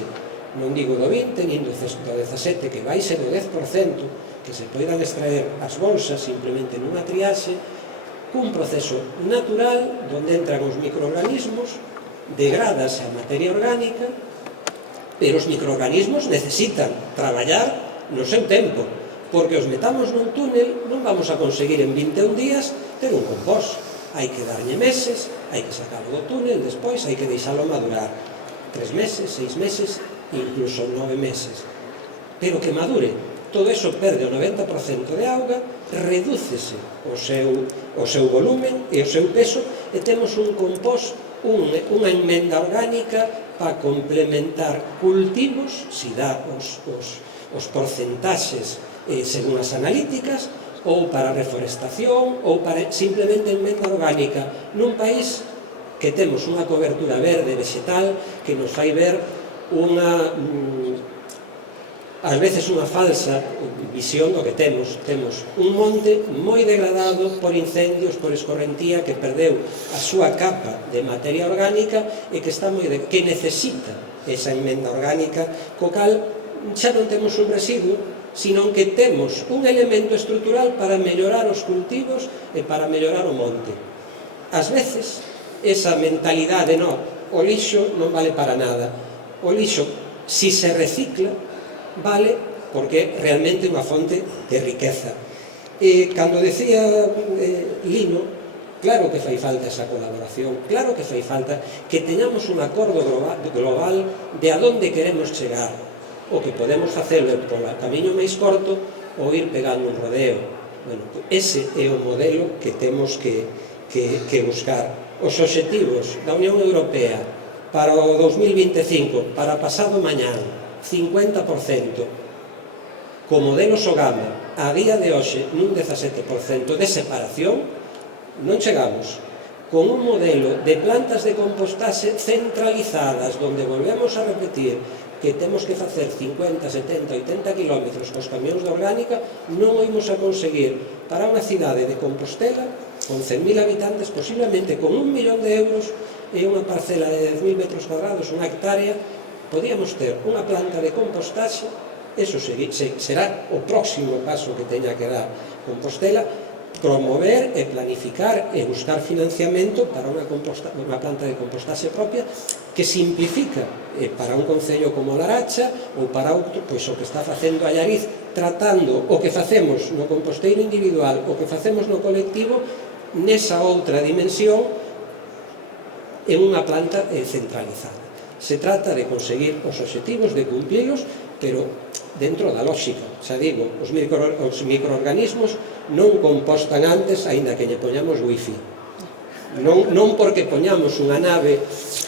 non digo do 20, nin do 17, que baixe do 10%, que se poidan extraer as bolsas simplemente nunha triaxe, cun proceso natural onde entran os microorganismos, degradase a materia orgánica, pero os microorganismos necesitan traballar no seu tempo, porque os metamos nun túnel non vamos a conseguir en 21 días ter un compost. Hai que darlle meses, hai que sacarlo do túnel, despois hai que deixalo madurar 3 meses, 6 meses, incluso 9 meses. Pero que madure, todo eso perde o 90% de auga, redúcese o seu volumen e o seu peso, e temos un compost, unha enmenda orgánica para complementar cultivos, si dá os porcentaxes según as analíticas, ou para reforestación, ou para simplemente enmenda orgánica, nun país que temos unha cobertura verde vegetal que nos fai ver ás veces unha falsa visión do que temos. Temos un monte moi degradado por incendios, por escorrentía, que perdeu a súa capa de materia orgánica e que que necesita esa enmenda orgánica, co cal xa non temos un residuo, sino que temos un elemento estrutural para mellorar os cultivos e para mellorar o monte. Ás veces, esa mentalidade, o lixo non vale para nada. O lixo, si se recicla, vale porque realmente é unha fonte de riqueza. E cando decía Lino, claro que fai falta esa colaboración, claro que fai falta que teñamos un acordo global de a donde queremos chegar, o que podemos facelo polo camiño máis corto ou ir pegando un rodeo. Bueno, ese é o modelo que temos que buscar. Os obxectivos da Unión Europea para o 2025, para pasado mañán, 50%, co modelo Sogama, a día de hoxe, nun 17% de separación, non chegamos. Con un modelo de plantas de compostaxe centralizadas, onde volvemos a repetir que temos que facer 50, 70, 80 kilómetros cos camións de orgánica, non o imos a conseguir. Para unha cidade de Compostela, con 100.000 habitantes, posiblemente con 1 millón de euros e unha parcela de 10.000 metros cuadrados, unha hectárea, podíamos ter unha planta de compostaxe. Eso será o próximo paso que teña que dar Compostela, promover e planificar e buscar financiamento para unha planta de compostaxe propia que simplifica para un concello como Laracha ou para outro, pois o que está facendo Allariz, tratando o que facemos no composteiro individual, o que facemos no colectivo, nesa outra dimensión en unha planta centralizada. Se trata de conseguir os obxectivos, de cumplilos, pero dentro da lógica. Xa digo, os microorganismos non compostan antes, aínda que lle poñamos wifi. Non porque poñamos unha nave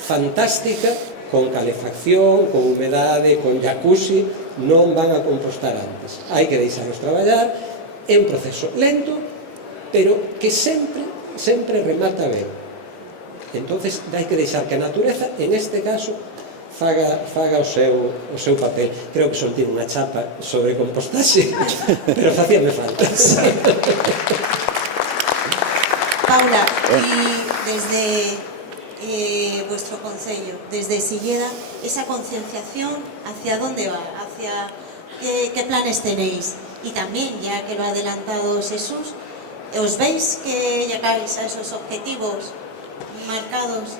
fantástica, con calefacción, con humedade, con jacuzzi, non van a compostar antes. Hai que deixarlos traballar, é un proceso lento, pero que sempre remata ben. Entonces, hai que deixar que a natureza, en este caso, faga o seu papel. Creo que son tiene unha chapa sobre compostaxe, pero facíame falta. Paula, y desde vuestro concello, desde Silleda, esa concienciación, ¿hacia dónde va? ¿Hacia qué planes tenéis? Y también, ya que lo ha adelantado Jesús, ¿os veis que llegáis a esos objetivos marcados?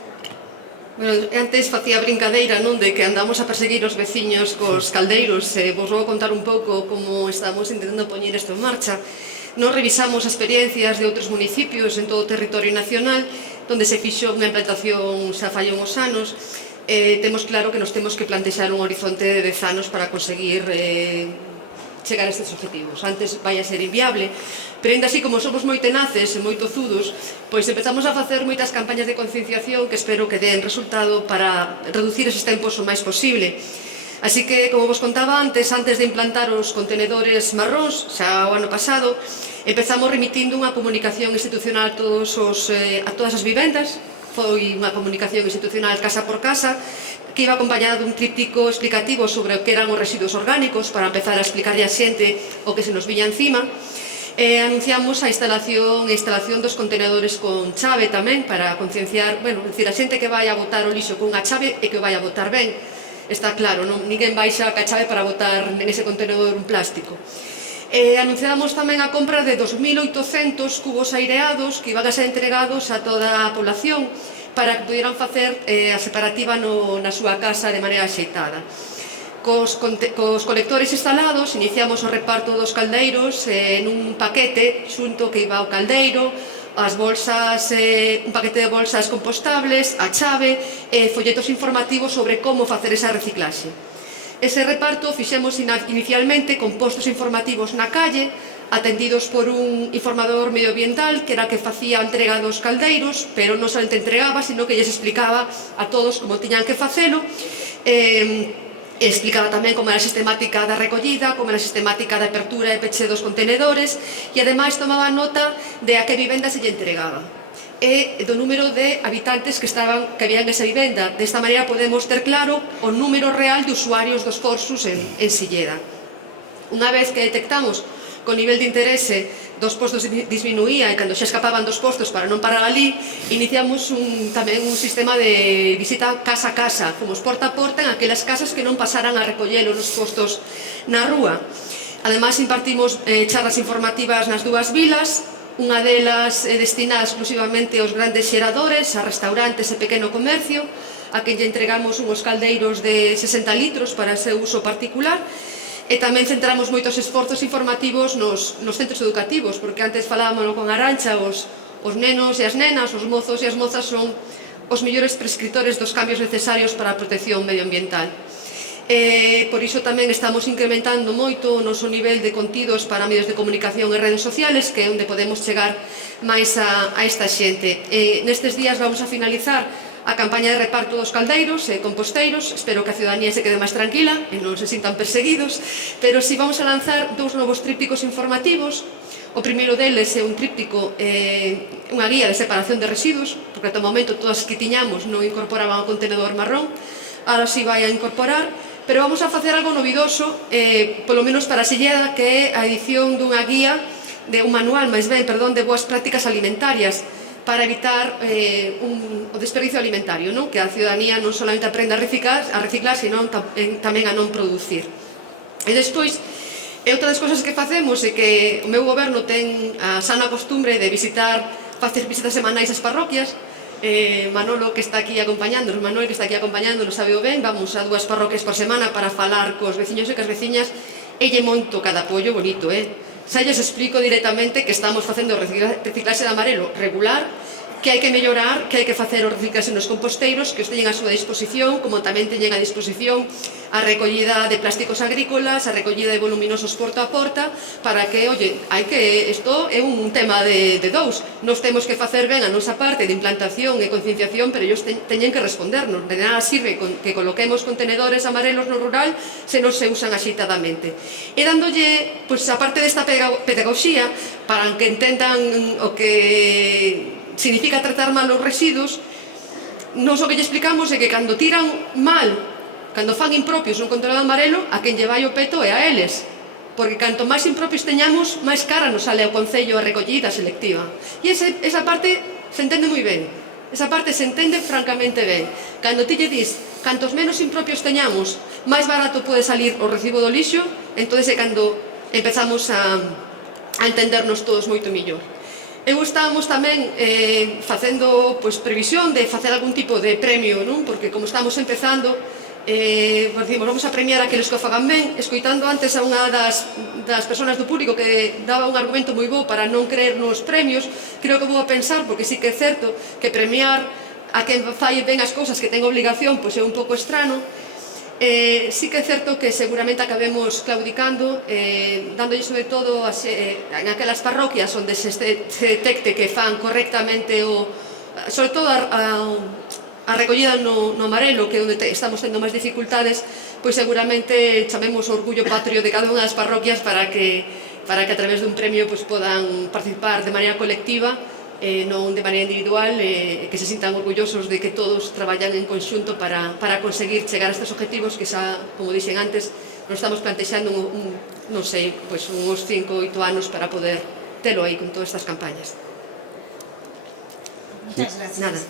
Bueno, antes facía brincadeira, non, de que andamos a perseguir os veciños cos caldeiros. Vos vou contar un pouco como estamos intentando poñer isto en marcha. Nos revisamos as experiencias de outros municipios en todo o territorio nacional, onde se fixo unha implantación xa fai uns anos. Temos claro que nos temos que plantexar un horizonte de 10 anos para conseguir chegar a estes objetivos. Antes vai a ser inviable, pero ainda así, como somos moi tenaces e moi tozudos, pois empezamos a facer moitas campañas de concienciación que espero que den resultado para reducir eses tempos o máis posible. Así que, como vos contaba antes de implantar os contenedores marróns, xa o ano pasado, empezamos remitindo unha comunicación institucional a todas as vivendas. Foi unha comunicación institucional casa por casa, que iba acompañada dun tríptico explicativo sobre o que eran os residuos orgánicos para empezar a explicarlle a xente o que se nos viña encima. Anunciamos a instalación dos contenedores con chave tamén para concienciar, a xente que vai a botar o lixo cunha chave e que o vai a botar ben. Está claro, ninguén baixa ca chave para botar nese contenedor un plástico. Anunciamos tamén a compra de 2.800 cubos aireados que iban a ser entregados a toda a población para que pudieran facer a separativa na súa casa de maneira axeitada. Cos colectores instalados iniciamos o reparto dos caldeiros nun paquete xunto que iba ao caldeiro, as bolsas, un paquete de bolsas compostables, a chave e folletos informativos sobre como facer esa reciclaxe. Ese reparto fixemos inicialmente con postos informativos na calle, atendidos por un informador medioambiental que era que facía a entrega dos caldeiros, pero non solamente entregaba, sino que lles explicaba a todos como tiñan que facelo. Explicaba tamén como era a sistemática da recollida, como era a sistemática da apertura e peche dos contenedores e ademais tomaba nota de a que vivenda se lle entregaba e do número de habitantes que había en esa vivenda. Desta maneira podemos ter claro o número real de usuarios dos Forsus en Silleda. Unha vez que detectamos que o nivel de interese dos postos disminuía e cando xa escapaban dos postos para non parar ali, iniciamos tamén un sistema de visita casa a casa. Fomos porta a porta en aquelas casas que non pasaran a recollelo nos postos na rúa. Ademais, impartimos charlas informativas nas dúas vilas, unha delas destinada exclusivamente aos grandes xeradores, a restaurantes e pequeno comercio, a que lle entregamos unhos caldeiros de 60 litros para seu uso particular. E tamén centramos moitos esforzos informativos nos centros educativos, porque antes falábamos con Arantxa, os nenos e as nenas, os mozos e as mozas son os mellores prescriptores dos cambios necesarios para a protección medioambiental. Por iso tamén estamos incrementando moito o noso nivel de contidos para medios de comunicación e redes sociales, que é onde podemos chegar máis a esta xente. Nestes días vamos a finalizar a campaña de reparto dos caldeiros e composteiros. Espero que a ciudadanía se quede máis tranquila e non se sintan perseguidos, pero si vamos a lanzar dous novos trípticos informativos. O primeiro deles é un tríptico, unha guía de separación de residuos, porque ata o momento todas as que tiñamos non incorporaban o contenedor marrón, ahora si vai a incorporar, pero vamos a facer algo novidoso, polo menos para Silleda, que é a edición dunha guía, de un manual, de boas prácticas alimentarias, para evitar o desperdicio alimentario, que a ciudadanía non solamente aprenda a reciclar, sino tamén a non producir. E despois E outra das cousas que facemos é que o meu goberno ten a sana costumbre de facer visitas semanais ás parroquias. Manolo, que está aquí acompañándonos, Manuel, que está aquí acompañándonos, sabe o ben, vamos a 2 parroquias por semana para falar cos veciños e cas veciñas, e lle monto cada pollo bonito, xa lles explico directamente que estamos facendo reciclaxe de amarelo regular, que hai que mellorar, que hai que facer o reciclaxe nos composteiros, que os teñen a súa disposición, como tamén teñen a disposición a recollida de plásticos agrícolas, a recollida de voluminosos porta a porta, para que, oye, isto é un tema de dous, nos temos que facer ben a nosa parte de implantación e concienciación, pero ellos teñen que respondernos, de nada sirve que coloquemos contenedores amarelos no rural se non se usan axeitadamente. E dándolle, a parte desta pedagogía, para que entendan o que significa tratar mal os residuos, nos o que lle explicamos é que cando tiran mal, cando fan impropios un contenedor amarelo, a quen lle vai o peto é a eles, porque canto máis impropios teñamos, máis cara nos sale ao Concello a recollida selectiva. E esa parte se entende moi ben, esa parte se entende francamente ben. Cando ti lle dis, cantos menos impropios teñamos, máis barato pode salir o recibo do lixo, entón é cando empezamos a entendernos todos moito mellor. Estábamos tamén facendo previsión de facer algún tipo de premio, porque como estamos empezando, decimos, vamos a premiar aqueles que o fagan ben. Escoitando antes a unha das persoas do público que daba un argumento moi bo para non creer nos premios, creo que vou a pensar, porque sí que é certo que premiar a quen fai ben as cousas que ten obligación é un pouco estrano. Sí que é certo que seguramente acabemos claudicando, dándolle sobre todo en aquelas parroquias onde se detecte que fan correctamente sobre todo a recollida no amarelo, que é onde estamos tendo máis dificultades, pois seguramente chamemos o orgullo patrio de cada unha das parroquias para que a través dun premio podan participar de maneira colectiva, non de maneira individual, que se sintan orgullosos de que todos traballan en conxunto para conseguir chegar a estes objetivos que xa, como dixen antes, nos estamos plantexando non sei, uns 5 ou 8 anos para poder telo aí con todas estas campañas. Muchas gracias. Nada.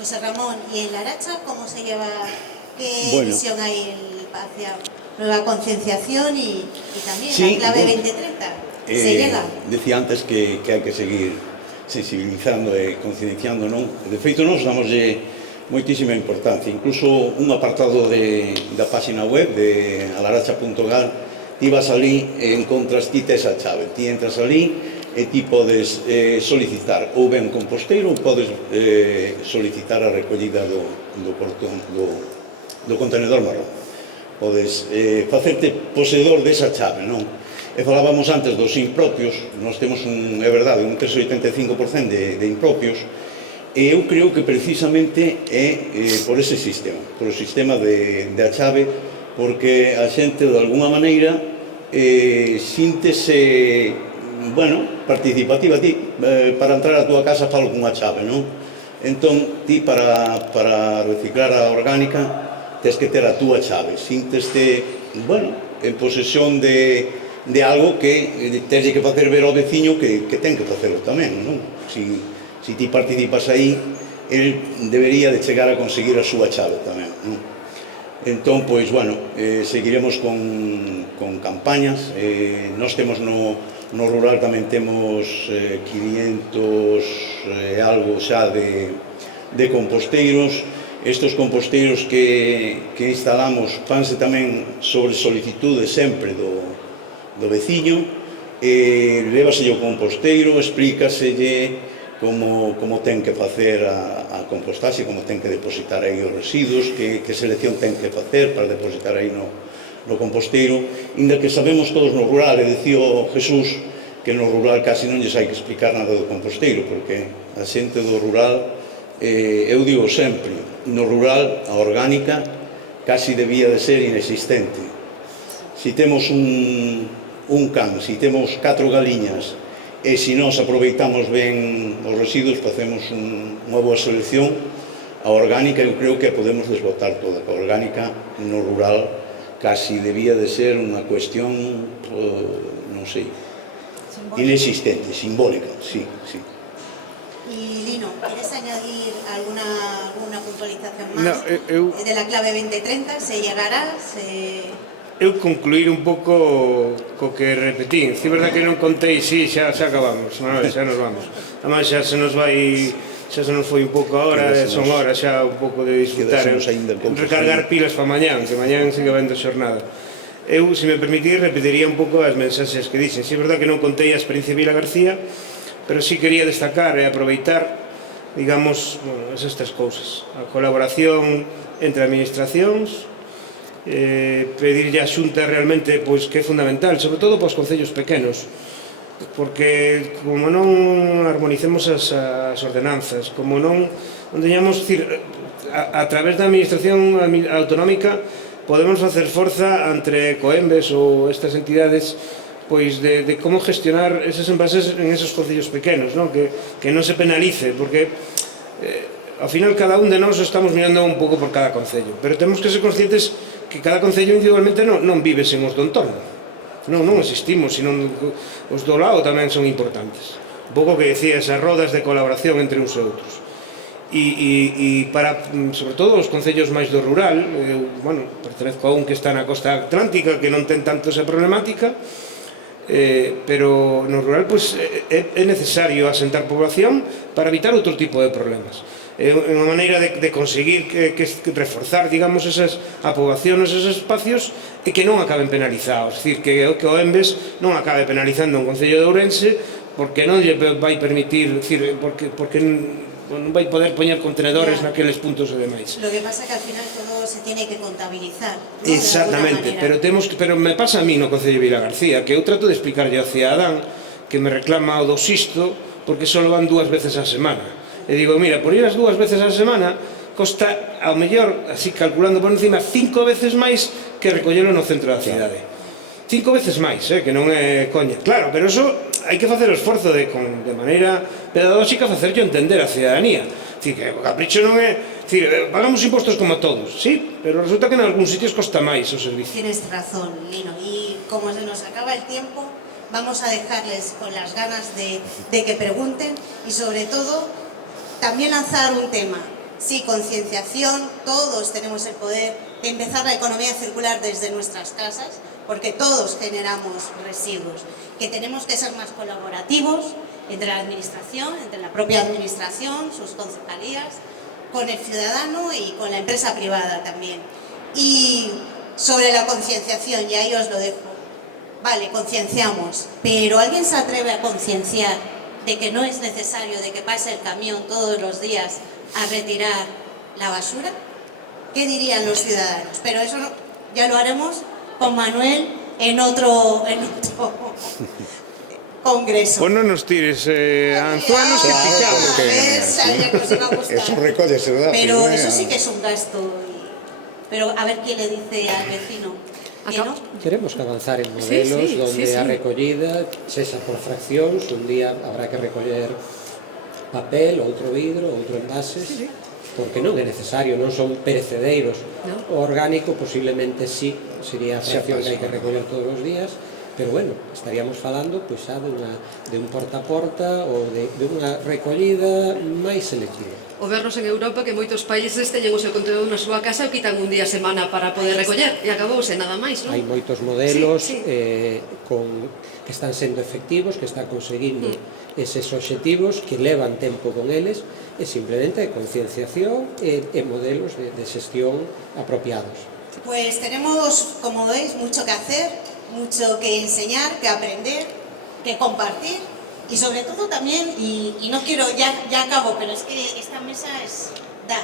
José Ramón, ¿y en la Aracha cómo se lleva, qué visión hay hacia nueva concienciación y también la clave 2030? ¿Se llega? Decía antes que hai que seguir sensibilizando e concienciando, non? De feito, nós damoslle moitísima importancia. Incluso un apartado da página web de alaracha.gal, ti vas ali e encontras, ti tes a chave, ti entras ali e ti podes solicitar ou ben composteiro ou podes solicitar a recollida do contenedor marrón. Podes facerte poseedor desa chave, non? E falábamos antes dos impropios, nós temos, é verdade, un 3,85% de impropios, e eu creo que precisamente é por ese sistema, por o sistema da chave, porque a xente, de alguna maneira, síntese, participativa. Ti, para entrar a túa casa, falo cunha chave, non? Entón, ti, para reciclar a orgánica, tens que ter a túa chave, sínteste, en posesión de algo que tens que facer ver ao veciño que ten que facelo tamén, non? Si ti participas aí, el debería de chegar a conseguir a súa chave tamén, non? Entón, seguiremos con campañas. Nós temos no rural tamén temos 500 e algo xa de composteiros. Estes composteiros que instalamos fanse tamén sobre solicitude sempre do veciño, levaselle o composteiro, explícaselle como ten que facer a compostaxe, como ten que depositar aí os residuos, que selección ten que facer para depositar aí no composteiro, inda que sabemos todos no rural, e dicía Jesús que no rural casi non lles hai que explicar nada do composteiro, porque a xente do rural, eu digo sempre, no rural a orgánica casi debía de ser inexistente. Si temos un can, si temos 4 galiñas, e se nós aproveitamos ben os residuos, facemos unha boa selección, a orgánica eu creo que podemos desbotar toda. A orgánica no rural casi debía de ser unha cuestión, non sei, inexistente, simbólica, sí. Y Lino, ¿quieres añadir alguna puntualización más de la clave 2030? ¿Se llegará? eu concluir un pouco co que repetín. É verdad que non contei, sí, xa acabamos, xa nos vamos. Además xa se nos vai, xa se nos foi un pouco a hora, son horas xa un pouco de disfrutar, recargar pilas para mañán, que mañán siga vendo xornada. Eu, se me permitís, repetiría un pouco as mensaxes que dixen. É verdad que non contei a experiencia de Vila García, pero sí quería destacar e aproveitar, digamos, estas cousas. A colaboración entre administracións, pedirlle a Xunta realmente que é fundamental, sobre todo para os concellos pequenos, porque como non armonicemos as ordenanzas, como non teñamos, a través da administración autonómica podemos facer forza entre Coembes ou estas entidades de como gestionar eses envases en esos concellos pequenos, que non se penalice, porque ao final cada un de nós estamos mirando un pouco por cada concello, pero temos que ser conscientes que cada concello individualmente non vive sen os do entorno, non existimos, senón os do lado tamén son importantes, un pouco que decía esas rodas de colaboración entre uns e outros, e para, sobre todo, os concellos máis do rural, eu, pertenezco a un que está na costa atlántica, que non ten tanto esa problemática, pero no rural é necesario asentar población para evitar outro tipo de problemas. É unha maneira de conseguir reforzar, digamos, a poboación neses espacios e que non acaben penalizados. É dicir, que o Embes non acabe penalizando un concello de Ourense porque non lle vai permitir, porque non vai poder poñer contenedores naqueles puntos e demais. Lo que pasa é que al final todo se tiene que contabilizar, ¿no? Exactamente, pero me pasa a mí no Concello de Vila García, que eu trato de explicarlle ao cidadán que me reclama o do Sisto porque só van 2 veces a semana. E digo, mira, por ir as 2 veces a semana costa, ao mellor, así calculando por encima, 5 veces máis que recollelo no centro da cidade. 5 veces máis, que non é coña. Claro, pero eso hai que facer o esforzo de maneira pedagóxica facerlo entender a cidadanía. Dicir, que o capricho non é... Dicir, pagamos impostos como todos, sí, pero resulta que en algúns sitios costa máis o servicio. Tienes razón, Lino, y como se nos acaba el tiempo, vamos a dejarles con las ganas de que pregunten y sobre todo también lanzar un tema. Sí, concienciación, todos tenemos el poder de empezar la economía circular desde nuestras casas, porque todos generamos residuos, que tenemos que ser más colaborativos entre la administración, entre la propia administración, sus concejalías, con el ciudadano y con la empresa privada también. Y sobre la concienciación, y ahí os lo dejo, vale, concienciamos, pero ¿alguien se atreve a concienciar de que no es necesario de que pase el camión todos los días a retirar la basura? ¿Qué dirían los ciudadanos? Pero eso ya lo haremos con Manuel en otro congreso. Pues non nos tires anzuelos que picamos. Eso recolle, ¿verdad? Pero eso sí que es un gasto. Pero a ver quién le dice al vecino. ¿No? Queremos que avanzar en modelos donde a recollida sexa por fraccións, un día habrá que recoller papel, outro vidro, outro envases, porque non é necesario, non son perecedeiros. O orgánico posiblemente sí, sería a fracción que hai que recoller todos os días, pero bueno, estaríamos falando xa de un porta a porta ou de unha recollida máis selectiva. O vernos en Europa que moitos países teñen o seu contenedor na súa casa e quitan un día a semana para poder recoller e acabouse nada máis, non? Hai moitos modelos que están sendo efectivos, que están conseguindo eses obxectivos, que levan tempo con eles, e simplemente concienciación e modelos de xestión apropiados. Pues tenemos, como veis, mucho que hacer, mucho que enseñar, que aprender, que compartir. Y sobre todo también, y no quiero, ya acabo, pero es que esta mesa da.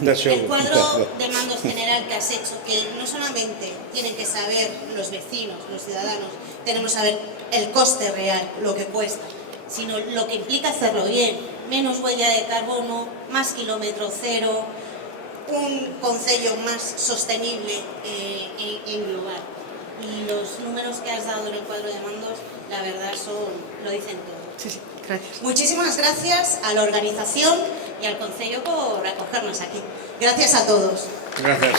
El cuadro de mandos general que has hecho, que no solamente tienen que saber los vecinos, los ciudadanos, tenemos que saber el coste real, lo que cuesta, sino lo que implica hacerlo bien, menos huella de carbono, más kilómetro cero, un concello más sostenible en global. Y los números que has dado en el cuadro de mandos, la verdad, lo dicen todo. Sí, gracias. Muchísimas gracias a la organización y al Concello por acogernos aquí. Gracias a todos. Gracias.